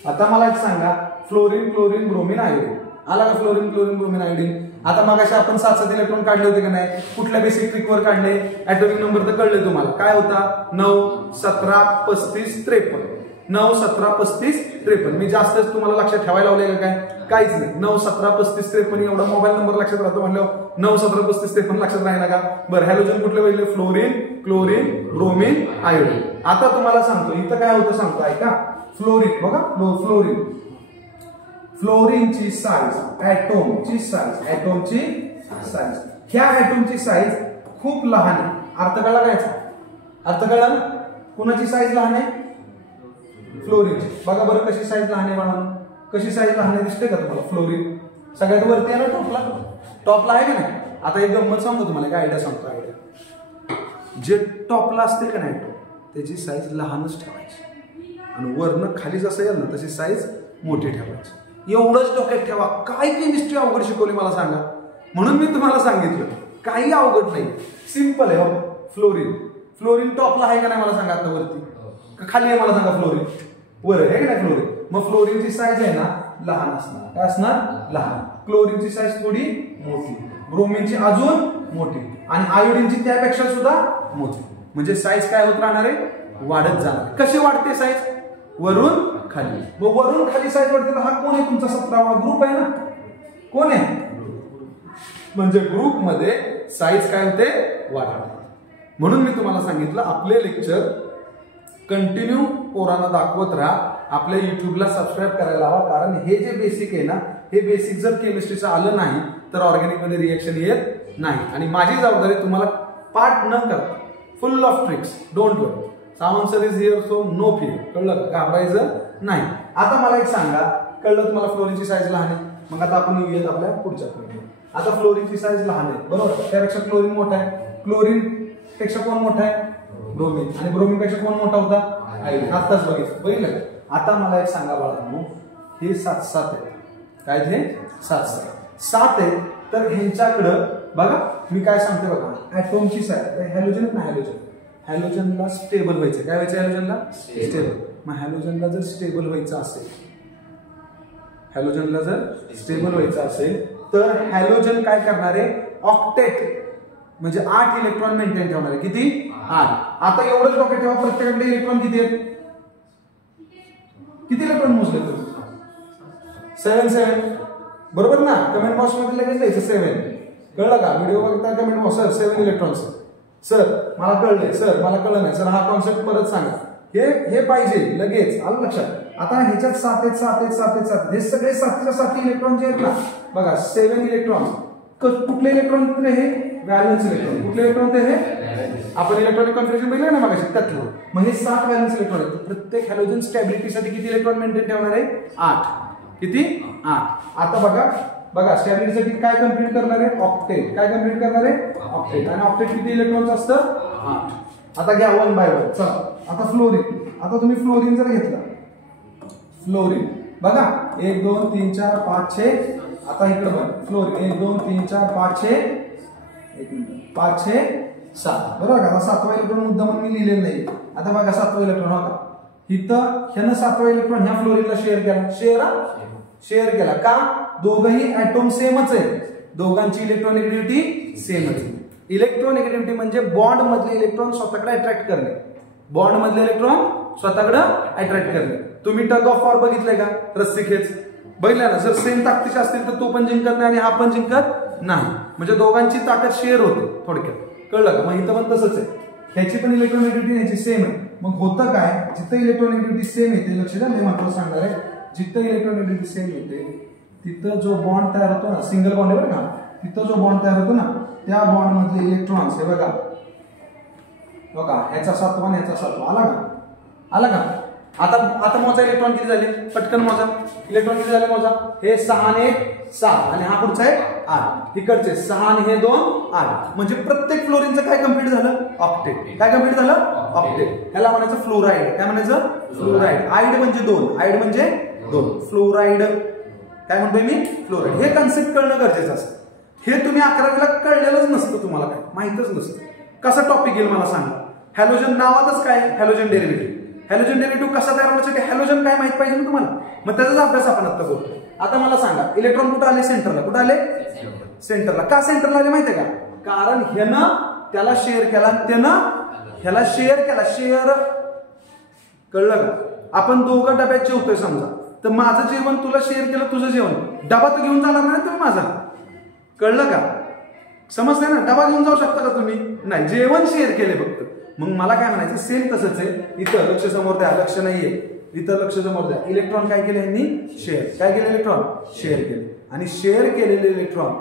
आता मला एक सांगा फ्लोरीन क्लोरीन ब्रोमीन आयोडीन. आला का? Fluorine chlorine bromine iodine. आता मग अशा आपण 7 इलेक्ट्रॉन काढले होते का नाही? कुठल्या बेसिक ट्रिकवर काढले? ऍटॉमिक नंबर तर कळले तुम्हाला. काय होता? 9 17 35 53. 9 17 35 53. मी जास्तच तुम्हाला लक्षात ठेवायला लावले का काय? काहीच नाही. 9 17 35 53 एवढा मोबाईल नंबर लक्षात राहतो म्हणल्यावर 9 17 35 53 लक्षात राहिला का? बरं हॅलोजन कुठले पाहिजे? Fluorine chlorine bromine iodine. आता तुम्हाला सांगतो इथं काय होतं सांगतो ऐका. फ्लोरीन बघा फ्लोरीनची साईज, ऍटोमची साईज, ह्या ऍटोमची साईज खूप लहान आहे. अर्थ कळला काय? अर्थ कळला ना? कोणाची साईज लहान आहे? फ्लोरीनची. बघा बरं कशी साईज लहान आहे बाळांनो? कशी साईज लहान आहे दिसते का तुम्हाला? फ्लोरीन सगळ्यात वरती आहे ना, टॉपला आहे का नाही? आता एक गंमत सांगतो तुम्हाला, काय आयडिया सांगतो. आयडिया जे टॉपला असते का नाही त्याची साईज लहानच ठेवायची आणि वरनं खाली जसं येईल ना तशी साईज मोठी ठेवायची. एवढंच डोक्यात ठेवा. काय केमिस्ट्री अवघड शिकवली मला सांगा? म्हणून मी तुम्हाला सांगितलं काही अवघड नाही, सिंपल आहे. फ्लोरीन टॉपला आहे का नाही मला सांगा? आता वरती खाली आहे मला सांगा? फ्लोरीन वर आहे का नाही? फ्लोरीन. मग फ्लोरीनची साईज आहे ना लहान असणार. काय असणार? लहान. क्लोरीनची साईज थोडी मोठी, ब्रोमीनची अजून मोठी आणि आयोडीनची त्यापेक्षा सुद्धा मोठी. म्हणजे साईज काय होत राहणार आहे? वाढत जाणार. कशी वाढते साईज? वरून खाली. मग वरून खाली साईज वाढते. हा कोण आहे? तुमचा 17वा ग्रुप आहे ना. कोण आहे? म्हणजे ग्रुप मध्ये साईज काय होते? वाढते. म्हणून मी तुम्हाला सांगितलं आपले लेक्चर कंटिन्यू पोरांना दाखवत राहा. आपल्या युट्यूबला सबस्क्राईब करायला हवा, कारण हे जे बेसिक आहे ना, हे बेसिक जर केमिस्ट्रीचं आलं नाही तर ऑर्गॅनिक मध्ये रिएक्शन येत नाही. आणि माझी जबाबदारी तुम्हाला पाठ न करता full of tricks. Don't worry, Sawant sir is here, so no fear. कळलं? घाबरायचं नाही. आता मला एक सांगा, कळलं तुम्हाला फ्लोरीनची साईज लहान आहे. मग आता आपण येऊयात आपल्या पुढच्या पॉईंटवर. आता फ्लोरीनची साईज लहान आहे, बरोबर. त्यापेक्षा क्लोरीन मोठा आहे. क्लोरीन पेक्षा कोण मोठा आहे? ब्रोमीन. आणि ब्रोमीन पेक्षा कोण मोठा होता? आयोडीन. आताच बघितलं. आता मला एक सांगा बाळांनो, हे 7-7 आहेत. काय ते? 7 आहेत. तर ह्यांच्याकडं बघा, मी काय सांगते बघा, ऍटॉमची साईज. हॅलोजन ना, हॅलोजनला स्टेबल व्हायचं. काय व्हायचं हॅलोजनला? स्टेबल. मग हॅलोजनला जर स्टेबल व्हायचं असेल, हॅलोजनला जर स्टेबल व्हायचं असेल तर हॅलोजन काय करणार आहे? ऑक्टेट म्हणजे 8 इलेक्ट्रॉन मेंटेन ठेवणार आहे. किती? 8. आता एवढंच डोक्यात ठेवा, प्रत्येकाकडे इलेक्ट्रॉन किती आहेत? किती इलेक्ट्रॉन मोजले तुम्ही? 7 बरोबर ना. कमेंट बॉक्स मध्ये लगेच द्यायचं 7. कळलं का? व्हिडिओ बघता comment box, sir 7 electrons. Sir मला कळलंय, सर मला कळलं नाही, सर हा कॉन्सेप्ट परत सांगा. हे पाहिजे लगेच. आलं लक्षात? आता ह्याच्यात 7 आहेत. हे सगळे 7 इलेक्ट्रॉन जे आहेत ना, बघा 7 इलेक्ट्रॉन. कुठले इलेक्ट्रॉन? हे व्हॅलेन्स इलेक्ट्रॉन. कुठले इलेक्ट्रॉन ते? हे आपण इलेक्ट्रॉनिक कन्फ्युजन बघितलं ना मगाशी, त्यातलं. मग हे 7 व्हॅलेन्स इलेक्ट्रॉन आहेत. प्रत्येक हॅलोजन स्टॅबिलिटीसाठी किती इलेक्ट्रॉन मेंटेन ठेवणार आहे? 8. किती? 8. आता बघा स्टॅबिलिटीसाठी काय कम्प्लीट करणार आहे? ऑक्टेट. काय कम्प्लीट करणार आहे? ऑक्टेट. आणि ऑक्टेट किती इलेक्ट्रॉन्स असतं? 8. आता घ्या 1 बाय 1. चला आता फ्लोरीन. आता तुम्ही फ्लोरीन जर घेतला, फ्लोरीन बघा 1 2 3 4 5 6. आता इकडे बघा फ्लोरीन 1 2 3 4 5 6. 5 6 7. बरोबर का? आता 7वा इलेक्ट्रॉन मुद्दा म्हणून मी लिहिलेलं नाही. आता बघा 7वा इलेक्ट्रॉन बघा इथं, ह्यानं 7वा इलेक्ट्रॉन ह्या फ्लोरीनला शेअर केला. का? दोघंही ऍटॉम सेमच आहे. दोघांची इलेक्ट्रॉनिगेटिव्हिटी सेम आहे. इलेक्ट्रॉनिगेटिव्हिटी म्हणजे बॉन्ड मधले इलेक्ट्रॉन स्वतःकडे अट्रॅक्ट करणे. बॉन्ड मधले इलेक्ट्रॉन स्वतःकडे अट्रॅक्ट करणे. तुम्ही टग ऑफ वॉर बघितलंय का? रस्सी खेच बघितलं ना. जर सेम ताकदीचे असतील तर तो पण जिंकत नाही आणि हा पण जिंकत नाही. म्हणजे दोघांची ताकद शेअर होते थोडक्यात. कळलं का? मग इथं पण तसंच आहे. ह्याची पण इलेक्ट्रॉनिगेटिव्हिटी ह्याची सेम आहे. मग होतं काय? जिथं इलेक्ट्रॉनिगेटिव्हिटी सेम येते, लक्ष द्या, मी महत्त्वाचं सांगणार आहे. जिथं इलेक्ट्रॉनिगेटिव्हिटी सेम येते तिथं जो बॉन्ड तयार होतो ना, सिंगल बॉन्ड आहे बरं का, तिथं जो बॉन्ड तयार होतो ना, त्या बॉन्ड मधले इलेक्ट्रॉन्स हे बघा ह्याचा 7वा आणि ह्याचा 7वा. आला का? आता मोजा इलेक्ट्रॉन किती झाले? पटकन मोजा. इलेक्ट्रॉन किती झाले मोजा? हे 6 आणि 1 7 आणि हा पुढचा आहे 8. इकडचे 6 आणि हे 2 8. म्हणजे प्रत्येक फ्लोरीनचं काय कम्प्लीट झालं? ऑक्टेट. काय कम्प्लीट झालं? ऑक्टेट. ह्याला म्हणायचं फ्लोराईड. काय म्हणायचं? फ्लोराईड. आईड म्हणजे 2. आईड म्हणजे 2. फ्लोराईड. काय म्हणतोय मी? फ्लोराईड. हे कन्सेप्ट कळणं गरजेचं असतं. हे तुम्ही 11वीला कळलेलंच नसतं, तुम्हाला काय माहितच नसतं. कसा टॉपिक येईल मला सांगा. हॅलोजन नावातच काय? Halogen derivative. हॅलोजन डेरिव्हेटिव्ह कसा तयार होण्यासाठी हॅलोजन काय माहित पाहिजे ना तुम्हाला. मग त्याचाच अभ्यास आपण आता करतो. आता मला सांगा, इलेक्ट्रॉन कुठं आले? सेंटरला. कुठं आले? सेंटरला. का सेंटरला आले माहितीये का? कारण ह्यानं त्याला शेअर केला, त्यानं ह्याला शेअर केला. शेअर कळलं का? आपण दोघं डब्यात जेवतोय समजा, तर माझं जेवण तुला शेअर केलं, तुझं जेवण. डबा तर घेऊन जाणार नाही तुम्ही माझा. कळलं का? समजतंय ना? डबा घेऊन जाऊ शकता का तुम्ही? नाही. जेवण शेअर केले फक्त. मग मला काय म्हणायचं? सेम तसंच आहे. इथं लक्ष समोर द्या. लक्ष नाहीये इथं, लक्ष समोर द्या. इलेक्ट्रॉन काय केले यांनी? शेअर. काय केले? इलेक्ट्रॉन शेअर केले. आणि शेअर केलेले इलेक्ट्रॉन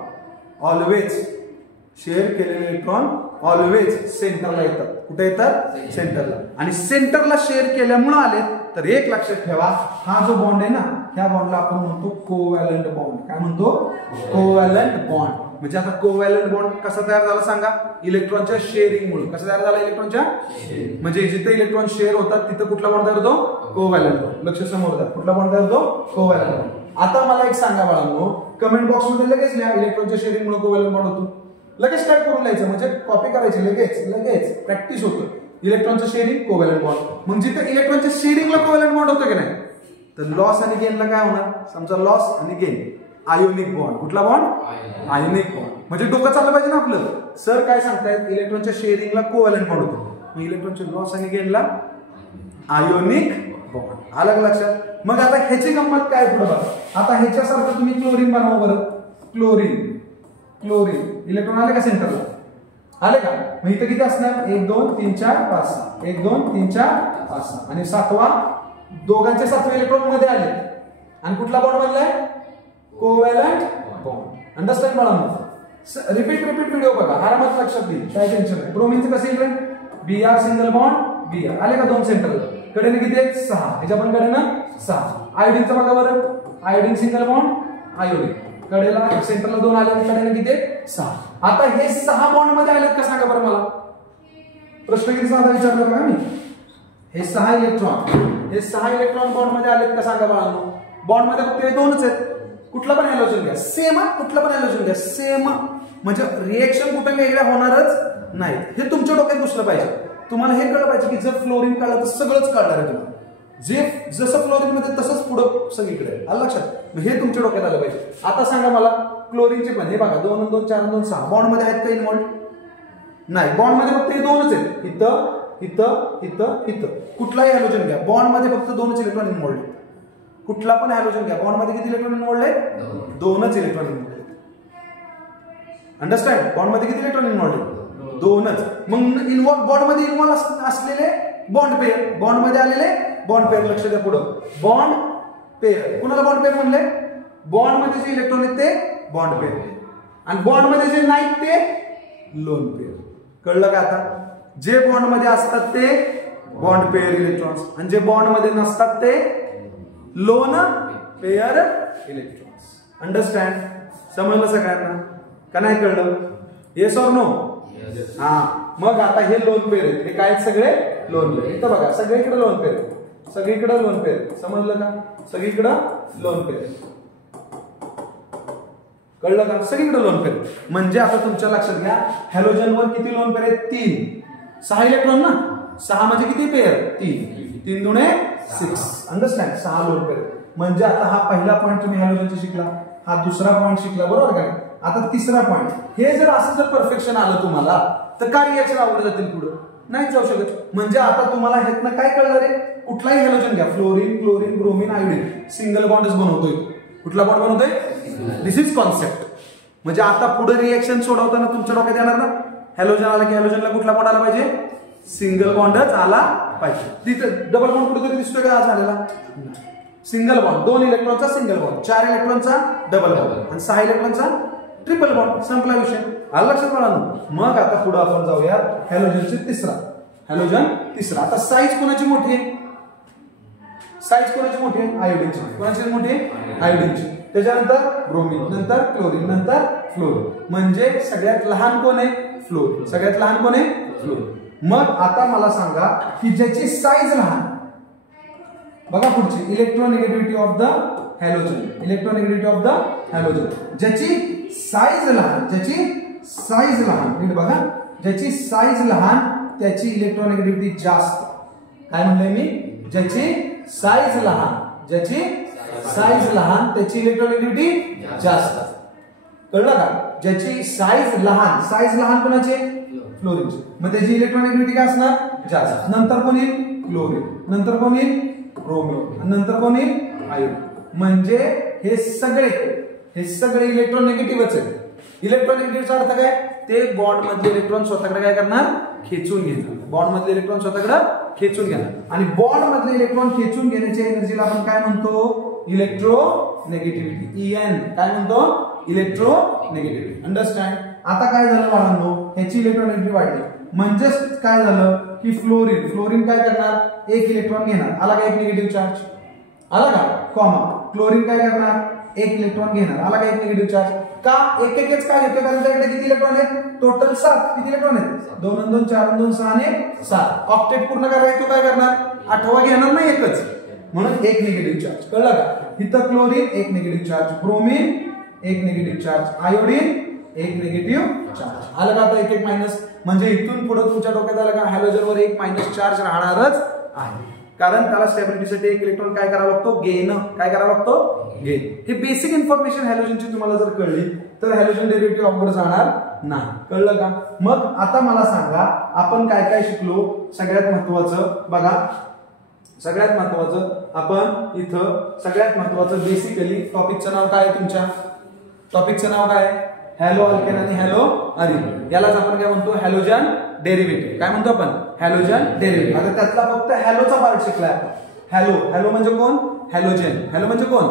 ऑलवेज सेंटरला येतात. कुठे येतात? सेंटरला. आणि सेंटरला शेअर केल्यामुळे आले. तर एक लक्षात ठेवा, हा जो बॉन्ड आहे ना, ह्या बॉन्डला आपण म्हणतो कोव्हॅलंट बॉन्ड. काय म्हणतो? Covalent bond. म्हणजे आता कोव्हॅलंट बॉन्ड कसा तयार झाला सांगा? इलेक्ट्रॉनच्या शेअरिंगमुळे. कसा तयार झाला? इलेक्ट्रॉनच्या. म्हणजे जिथे इलेक्ट्रॉन शेअर होतात तिथे कुठला बॉन्ड तयार होतो? Covalent bond. लक्ष समोर द्या. कुठला बॉन्ड तयार होतो? Covalent bond. आता मला एक सांगा बाळांनो, कमेंट बॉक्स मध्ये लगेच लिहा इलेक्ट्रॉनच्या शेअरिंगमुळे कोव्हॅलंट बॉन्ड होतो. लगेच स्टार्ट करून लिहायचं, म्हणजे कॉपी करायची. लगेच प्रॅक्टिस होतं. इलेक्ट्रॉनचं शेअरिंग कोव्हॅलंट बॉन्ड. मग जिथे इलेक्ट्रॉनच्या शेअरिंगला कोव्हॅलंट बॉन्ड होतो की नाही, तर लॉस आणि गेनला काय होणार? समजा लॉस आणि गेन, आयोनिक बॉन्ड. कुठला बॉन्ड? Ionic bond. म्हणजे डोकं चाललं पाहिजे ना आपलं. सर काय सांगतायत? इलेक्ट्रॉनच्या शेअरिंगला कोव्हॅलंट बॉन्ड होतो. मग इलेक्ट्रॉनच्या लॉस आणि गेनला आयोनिक बॉन्ड. आलं का लक्षात? मग आता ह्याची गंमत काय पुढे बघा. आता ह्याच्यासारखं तुम्ही क्लोरीन बनवा बरं. क्लोरीन इलेक्ट्रॉन आले का सेंटरला? आले का? मग इथं किती असणार? 1 2 3 4 5 6 1 2 3 4 5 6 आणि सातवा दोघांचे 7वे इलेक्ट्रॉन मध्ये आले आणि कुठला बॉन्ड बनलाय? Covalent bond. अंडरस्टँड बाळांनो? रिपीट व्हिडिओ बघा, आरामात लक्षात येईल, काय टेन्शन नाही. ब्रोमिनचं कसं येईल? Br सिंगल बॉन्ड Br आले का? 2 सेंटरला कडेने किती आहेत? 6. ह्याच्या पण कडेनं 6. आयोडीनचं बघा बरं. आयोडीन सिंगल बॉन्ड आयोडीन कडेला सेंटरला 2 आले आणि कडेने किती आहेत? 6. आता हे 6 बॉन्ड मध्ये आलेत का सांगा बरं मला. प्रश्न किती साधा विचारला बघा मी. हे 6 इलेक्ट्रॉन बॉन्ड मध्ये आलेत का सांगा बाळांनो. बॉन्ड मध्ये फक्त हे 2च आहेत. कुठला पण हॅलोजन घ्या सेम, कुठला पण हॅलोजन घ्या सेम, म्हणजे रिएक्शन कुठे वेगळ्या होणारच नाही. हे तुमच्या डोक्यात घुसलं पाहिजे. तुम्हाला हे कळलं पाहिजे की जर फ्लोरीन काढलं तर सगळंच काढणार आहे तुम्हाला. जे जसं फ्लोरीन मध्ये तसंच पुढं सगळीकडे. आलं लक्षात? हे तुमच्या डोक्यात आलं पाहिजे. आता सांगा मला क्लोरीनचे पण हे बघा 2 2 4 2 6 बॉन्ड मध्ये आहेत का इन्व्हॉल्व? नाही. बॉन्ड मध्ये फक्त हे 2च आहेत. इथं कुठलाही हॅलोजन घ्या बॉन्ड मध्ये फक्त 2च इलेक्ट्रॉन इन्व्हॉल्व आहेत. कुठला पण हॅलोजन घ्या बॉन्ड मध्ये किती इलेक्ट्रॉन इन्व्हॉल्व आहेत? 2च इलेक्ट्रॉन इन्व्हॉल्व आहेत. अंडरस्टँड? बॉन्ड मध्ये किती इलेक्ट्रॉन इन्व्हॉल्व आहेत? 2च. मग बॉन्ड मध्ये इन्व्हॉल्व असलेले बॉन्ड पेअर, बॉन्ड मध्ये आलेले बॉन्ड पेअर. लक्ष द्या पुढं. बॉन्ड पेअर, कुणाला बॉन्ड पेअर म्हणले? बॉन्ड मध्ये जे इलेक्ट्रॉन आहेत ते बॉन्ड पेअर आणि बॉन्ड मध्ये जे नाहीत ते लोन पेअर. कळलं का आता? जे बॉन्ड मध्ये असतात ते बॉन्ड पेअर इलेक्ट्रॉन्स आणि जे बॉन्ड मध्ये नसतात ते लोन पेअर इलेक्ट्रॉन्स. अंडरस्टँड? समजलं सगळ्यांना का नाही कळलं? Yes or no? हा. मग आता हे लोन पेअर आहेत. हे काय सगळे लोन पेअर. इथं बघा सगळीकडे लोन पेअर, सगळीकडे लोन पेअर. समजलं का? सगळीकडे लोन पेअर. कळलं का? सगळीकडे लोन पेअर. म्हणजे आता तुमच्या लक्षात घ्या हॅलोजनवर किती लोन पेअर आहेत? 3. 6 इलेक्ट्रॉन ना. 6 म्हणजे किती पेअर? 3. 3 दुणे 6. अंडरस्टँड? 6 lone pair. म्हणजे आता हा पहिला पॉईंट तुम्ही हॅलोजनचा शिकला, हा दुसरा पॉईंट शिकला, बरोबर का? आता तिसरा पॉईंट. हे जर असं जर परफेक्शन आलं तुम्हाला तर काय रिएक्शन आवडत जातील पुढे? नाही जाऊ शकत. म्हणजे आता तुम्हाला ह्यातनं काय कळलं रे? कुठलाही हॅलोजन घ्या fluorine, chlorine, bromine, iodine single बॉन्डच बनवतोय. कुठला बॉन्ड बनवतोय? This is concept. म्हणजे आता पुढे रिएक्शन सोडवताना तुमच्या डोक्यात येणार ना हॅलोजन आला की हॅलोजनला कुठला बॉन्ड आला पाहिजे? सिंगल बॉन्डच आला पाहिजे. तिथं डबल बॉन्ड कुठेतरी दिसतोय का आज आलेला? Single bond. 2 इलेक्ट्रॉनचा सिंगल बॉन्ड, 4 इलेक्ट्रॉनचा डबल बॉन्ड आणि 6 इलेक्ट्रॉनचा ट्रिपल बॉन्ड. संपला विषय. आलं लक्षात बाळांनो? मग आता पुढे आपण जाऊया हॅलोजनचे तिसरा. हॅलोजन तिसरा. आता साईज कोणाची मोठी आहे? साईज कोणाची मोठी आहे? आयोडीनची. कोणाची मोठी आहे? आयोडीनची. त्याच्यानंतर ब्रोमीन, नंतर क्लोरीन, नंतर फ्लोरीन. म्हणजे सगळ्यात लहान कोण आहे? फ्लोरीन. सगळ्यात लहान कोण आहे? फ्लोरीन. मग आता मला सांगा की ज्याची साईज लहान, बघा पुढची electronegativity of the halogen. Electronegativity of the halogen. ज्याची साईज लहान, नीट बघा, ज्याची साईज लहान त्याची इलेक्ट्रोनेगेटिव्हिटी जास्त. काय म्हणलंय मी? ज्याची साईज लहान, त्याची इलेक्ट्रोनेगेटिव्हिटी जास्त. कळलं का? ज्याची साईज लहान कोणाची? फ्लोरीनची. मग त्याची इलेक्ट्रोनेगेटिव्हिटी काय असणार? जास्त. नंतर कोण येईल? क्लोरीन. नंतर कोण येईल? ब्रोमीन. नंतर कोण येईल? आयोडीन. म्हणजे हे सगळे इलेक्ट्रॉन निगेटिव्हच आहेत. इलेक्ट्रोनेगेटिव्हचा अर्थ काय? ते बॉन्ड मधले इलेक्ट्रॉन स्वतःकडे काय करणार? खेचून घेणार. बॉन्ड मधले इलेक्ट्रॉन स्वतःकडे खेचून घेणार आणि बॉन्ड मधले इलेक्ट्रॉन खेचून घेण्याच्या एनर्जीला आपण काय म्हणतो? इलेक्ट्रोनेगेटिव्हिटी. EN. काय म्हणतो? इलेक्ट्रोनेगेटिव्हिटी. अंडरस्टँड? आता काय झालं बाळांनो? ह्याची इलेक्ट्रोनेगेटिव्हिटी वाढली. म्हणजेच काय झालं की फ्लोरीन काय करणार? 1 इलेक्ट्रॉन घेणार. आला का 1 निगेटिव्ह चार्ज? आला का? कॉमा. क्लोरीन काय करणार? 1 इलेक्ट्रॉन घेणार. आला का 1 निगेटिव्ह चार्ज? का? एक काय घेतो? कारण त्याकडे किती इलेक्ट्रॉन आहेत? टोटल 7. किती इलेक्ट्रॉन आहेत? 2 आणि 2 4 आणि 2 6 आणि 7. ऑक्टेट पूर्ण करायला तो काय करणार? 8वा घेणार नाही, एकच. म्हणून 1 निगेटिव्ह चार्ज. कळलं का? इथं chlorine 1 negative charge, bromine 1 negative charge, iodine 1 negative charge. आलं का? आता 1 मायनस. म्हणजे इथून पुढे तुमच्या डोक्यात आलं का हॅलोजनवर 1 मायनस चार्ज राहणारच आहे. कारण त्याला स्टॅबिलिटीसाठी 1 इलेक्ट्रॉन काय करावं लागतो? गेन. काय करावं लागतो? गेन. ही बेसिक इन्फॉर्मेशन हॅलोजनची तुम्हाला जर कळली तर हॅलोजन डेरिव्हेटिव्ह अवघड जाणार नाही. कळलं का? मग आता मला सांगा आपण काय काय शिकलो? सगळ्यात महत्वाचं बघा, सगळ्यात महत्वाचं आपण इथं सगळ्यात महत्वाचं बेसिकली टॉपिकचं नाव काय आहे तुमच्या टॉपिकचं नाव काय आहे हॅलो अल्केन आणि हॅलो अरिन यालाच आपण काय म्हणतो हॅलोजन डेरिव्हेटिव्ह काय म्हणतो आपण हॅलोजन डेरिव्हेटिव्ह आता त्यातला फक्त हॅलोचा पार्ट शिकलाय आपण हॅलो हॅलो म्हणजे कोण हॅलोजन हॅलो म्हणजे कोण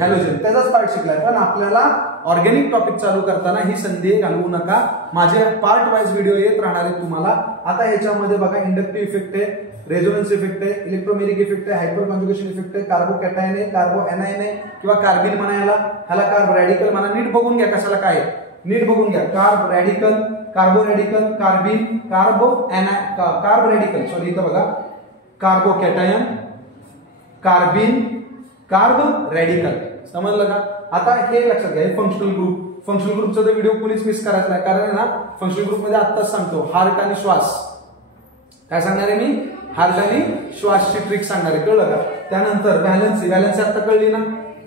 हॅलोजन त्याचाच पार्ट शिकलाय पण आपल्याला ऑर्गॅनिक टॉपिक चालू करताना ही संधी घालवू नका माझे पार्ट वाईज व्हिडिओ येत राहणार आहेत तुम्हाला आता ह्याच्यामध्ये बघा इंडक्टिव्ह इफेक्ट आहे रेझोनन्स इफेक्ट आहे इलेक्ट्रोमेरिक इफेक्ट आहे हायपर कॉन्जुगेशन इफेक्ट आहे कार्बो कॅटायन आहे कार्बो एनायन आहे किंवा कार्बिन म्हणा ह्याला कार्ब रॅडिकल म्हणा नीट बघून घ्या कशाला काय आहे नीट बघून घ्या कार्ब radical कार्बो radical कार्बिन carb radical sorry इथं बघा कार्बो कॅटायन कार्बिन कार्ब रॅडिकल समजलं का आता हे लक्षात घ्या फंक्शनल ग्रुपचा तर व्हिडिओ कोणीच मिस करायचा नाही कारण ना फंक्शनल ग्रुप मध्ये आत्ताच सांगतो हार्ट आणि श्वास काय सांगणार आहे मी हार्ट आणि श्वासची ट्रिक सांगणार आहे कळलं का त्यानंतर व्हॅलन्सी आता कळली ना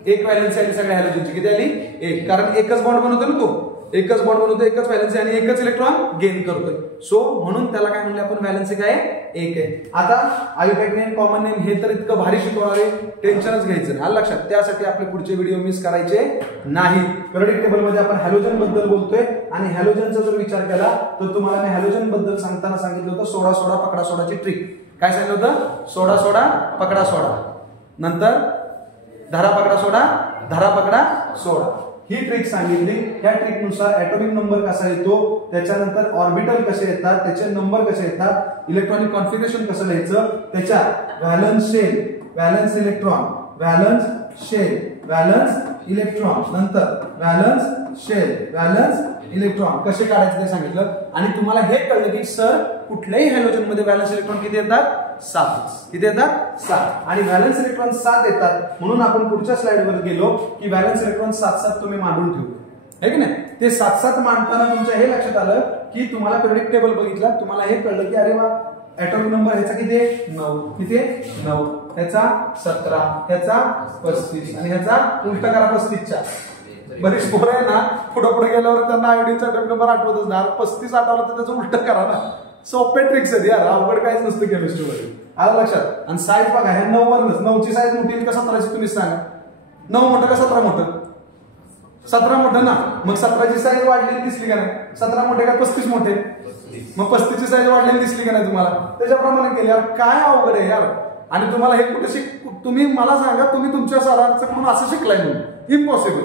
एक व्हॅलन्सी आली सगळ्या हॅलोजनची किती आली एक कारण एकच बॉन्ड बनवतो ना तो एकच बॉन्ड बनवतो एकच व्हॅलन्सी आणि एकच इलेक्ट्रॉन गेन करतोय सो म्हणून त्याला काय म्हणले आपण व्हॅलन्सी काय एक आहे आता आयुपॅक नेम कॉमन नेम हे तर इतकं भारी शिकवणार आहे टेन्शनच घ्यायचं नाही लक्षात त्यासाठी आपले पुढचे व्हिडिओ मिस करायचे नाही पिरियोडिक टेबल मध्ये आपण हॅलोजन बद्दल बोलतोय आणि हॅलोजनचा जर विचार केला तर तुम्हाला मी हॅलोजन बद्दल सांगताना सांगितलं होतं सोडा सोडा पकडा सोडाची ट्रिक काय सांगितलं होतं सोडा सोडा पकडा सोडा नंतर धारा पकडा सोडा धारा पकडा सोडा ही ट्रिक सांगितली त्या ट्रिक नुसार ऍटॉमिक नंबर कसा येतो त्याच्यानंतर ऑर्बिटल कसे येतात त्याचे नंबर कसे येतात इलेक्ट्रॉनिक कॉन्फिगरेशन कसं लिहायचं त्याच्या valence shell valence electron valence shell valence electron नंतर व्हॅलन्स शेल व्हॅलन्स इलेक्ट्रॉन कसे काढायचे ते सांगितलं आणि तुम्हाला हे कळलं की सर कुठल्याही हॅलोजन मध्ये व्हॅलन्स इलेक्ट्रॉन किती येतात 7 किती येतात 7 आणि व्हॅलन्स इलेक्ट्रॉन 7 येतात म्हणून आपण पुढच्या स्लाइडवर गेलो की व्हॅलन्स इलेक्ट्रॉन 7 तुम्ही मांडून ठेवले है की नाही ते 7 मांडताना तुमच्या हे लक्षात आलं की तुम्हाला पिरियोडिक टेबल बघितला तुम्हाला हे कळलं की अरे वा ऍटॉमिक नंबर ह्याचा किती आहे 9 किती आहे 9 ह्याचा 17 ह्याचा 35 आणि ह्याचा उलटा करा 35च्या बरीच पोरं आहे ना पुढे गेल्यावर त्यांना आयोडीनचा ऍटॉमिक नंबर आठवतच ना 35 आठवलं तर त्याचं उलट करा ना सोपे ट्रिक्स आहेत यार अवघड काहीच नसतं केमिस्ट्रीमध्ये आलं लक्षात आणि साईज बघा ह्या 9 वरच 9 ची साईज मोठी का 17 ची तुम्ही सांगा 9 मोठं का 17 मोठं 17 मोठं ना मग 17 ची साईज वाढलेली दिसली का नाही 17 मोठे का 35 मोठे मग 35 ची साईज वाढलेली दिसली का नाही तुम्हाला त्याच्याप्रमाणे केली यार काय अवघड आहे यार आणि तुम्हाला हे कुठे तुम्ही मला सांगा तुम्ही तुमच्या सरांचं म्हणून असं शिकलाय म्हणून इम्पॉसिबल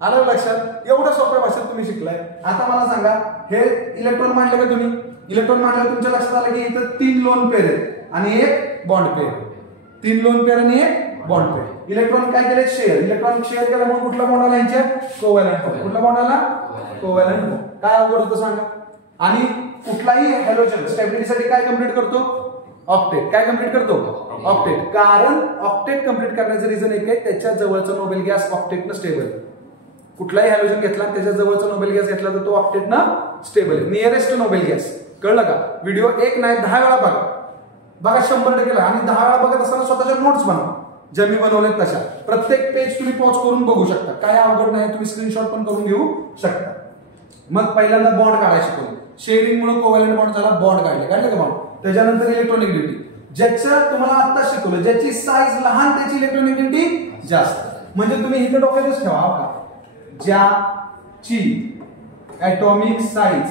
आलं लक्षात एवढ्या सोप्या भाषेत तुम्ही शिकलाय आता मला सांगा हे इलेक्ट्रॉन मांडले का तुम्ही इलेक्ट्रॉन मांडल्यावर तुमच्या लक्षात आलं की इथं 3 लोन पेअर आहेत आणि एक बॉन्ड पेअर 3 लोन पेअर आणि एक बॉन्ड पेअर इलेक्ट्रॉन काय केले शेअर इलेक्ट्रॉन शेअर केल्यामुळे कुठला बॉन्ड आला यांच्या कोव्हॅलंट कुठला बॉन्ड आला कोव्हॅलंट काय अवघड होतं सांगा आणि कुठलाही हॅलोजन स्टॅबिलिटीसाठी काय कम्प्लीट करतो ऑक्टेट काय कम्प्लीट करतो ऑक्टेट कारण ऑक्टेट कम्प्लीट करण्याचं रिझन एक आहे त्याच्या जवळचा नोबेल गॅस ऑक्टेटनं स्टेबल कुठलाही हॅलोजन घेतला त्याच्या जवळचा नोबेल गॅस घेतला तर तो ऑक्टेटनं स्टेबल आहे नियरेस्ट नोबेल गॅस कळलं का व्हिडिओ एक नाही 10 वेळा बघा 100% आणि 10 वेळा बघत असताना स्वतःच्या नोट्स बनवा ज्या मी बनवलेत तशा प्रत्येक पेज तुम्ही पॉज करून बघू शकता काय अवघड नाही तुम्ही स्क्रीनशॉट पण करून घेऊ शकता मग पहिल्यांदा बॉन्ड काढायला शिकवलं शेअरिंग मुळे कोव्हॅलंट बॉन्ड झाला बॉन्ड काढले का बॉन्ड त्याच्यानंतर इलेक्ट्रॉनिक ज्याचं तुम्हाला आता शिकवलं ज्याची साईज लहान त्याची इलेक्ट्रॉनिक जास्त म्हणजे तुम्ही इथे डोक्यातच ठेवा का ज्याची ऍटॉमिक साईज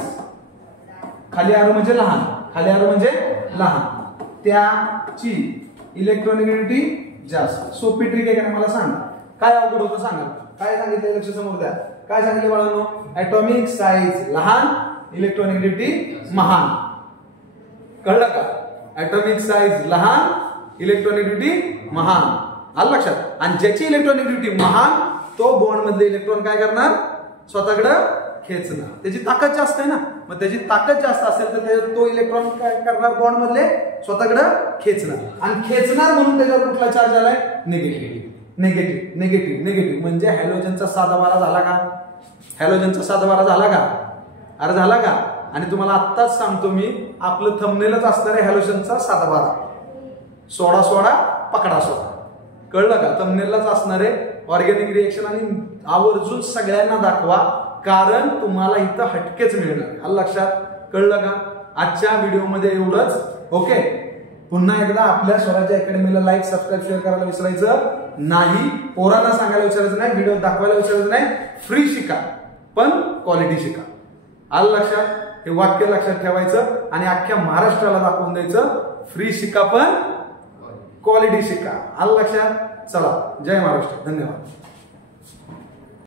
खाली आरो म्हणजे लहान त्याची इलेक्ट्रॉनिक जास्त सोपी ट्रिक आहे का मला सांगा काय अवघड होतं सांगा काय सांगितलं लक्ष समोर द्या काय सांगितलं बाळांनो ऍटॉमिक साईज लहान इलेक्ट्रॉनिक महान कळलं का ऍटॉमिक साईज लहान इलेक्ट्रॉनिक महान आलं लक्षात आणि ज्याची इलेक्ट्रॉनिक महान तो बॉन्ड मधले इलेक्ट्रॉन काय करणार स्वतःकडे खेचणार त्याची ताकद जास्त आहे ना मग त्याची ताकद जास्त असेल तर तो इलेक्ट्रॉन काय करणार बॉन्ड मधले स्वतःकडे खेचणार आणि खेचणार म्हणून त्याच्यावर कुठला चार्ज आलाय निगेटिव्ह म्हणजे हॅलोजनचा साधावारा झाला का अरे झाला का आणि तुम्हाला आत्ताच सांगतो मी आपलं थंबनेलच असणार आहे हॅलोजनचा साधावारा सोडा सोडा पकडा सोडा कळलं का थंबनेललाच असणार आहे ऑर्गॅनिक रिएक्शन आणि आवर्जून सगळ्यांना दाखवा कारण तुम्हाला इथं हटकेच मिळणार लक्षात कळलं का आजच्या व्हिडिओमध्ये एवढंच ओके पुन्हा एकदा आपल्या स्वराज्य अकॅडमीला लाईक, सबस्क्राईब, शेअर करायला विसरायचं नाही. पोरांना सांगायला विचारायचं नाही, व्हिडिओ दाखवायला विचारायचं नाही. फ्री शिका पण क्वालिटी शिका. आलं लक्षात? हे वाक्य लक्षात ठेवायचं आणि अख्ख्या महाराष्ट्राला दाखवून द्यायचं, फ्री शिका पण क्वालिटी शिका. आलं लक्षात? चला, जय महाराष्ट्र. धन्यवाद.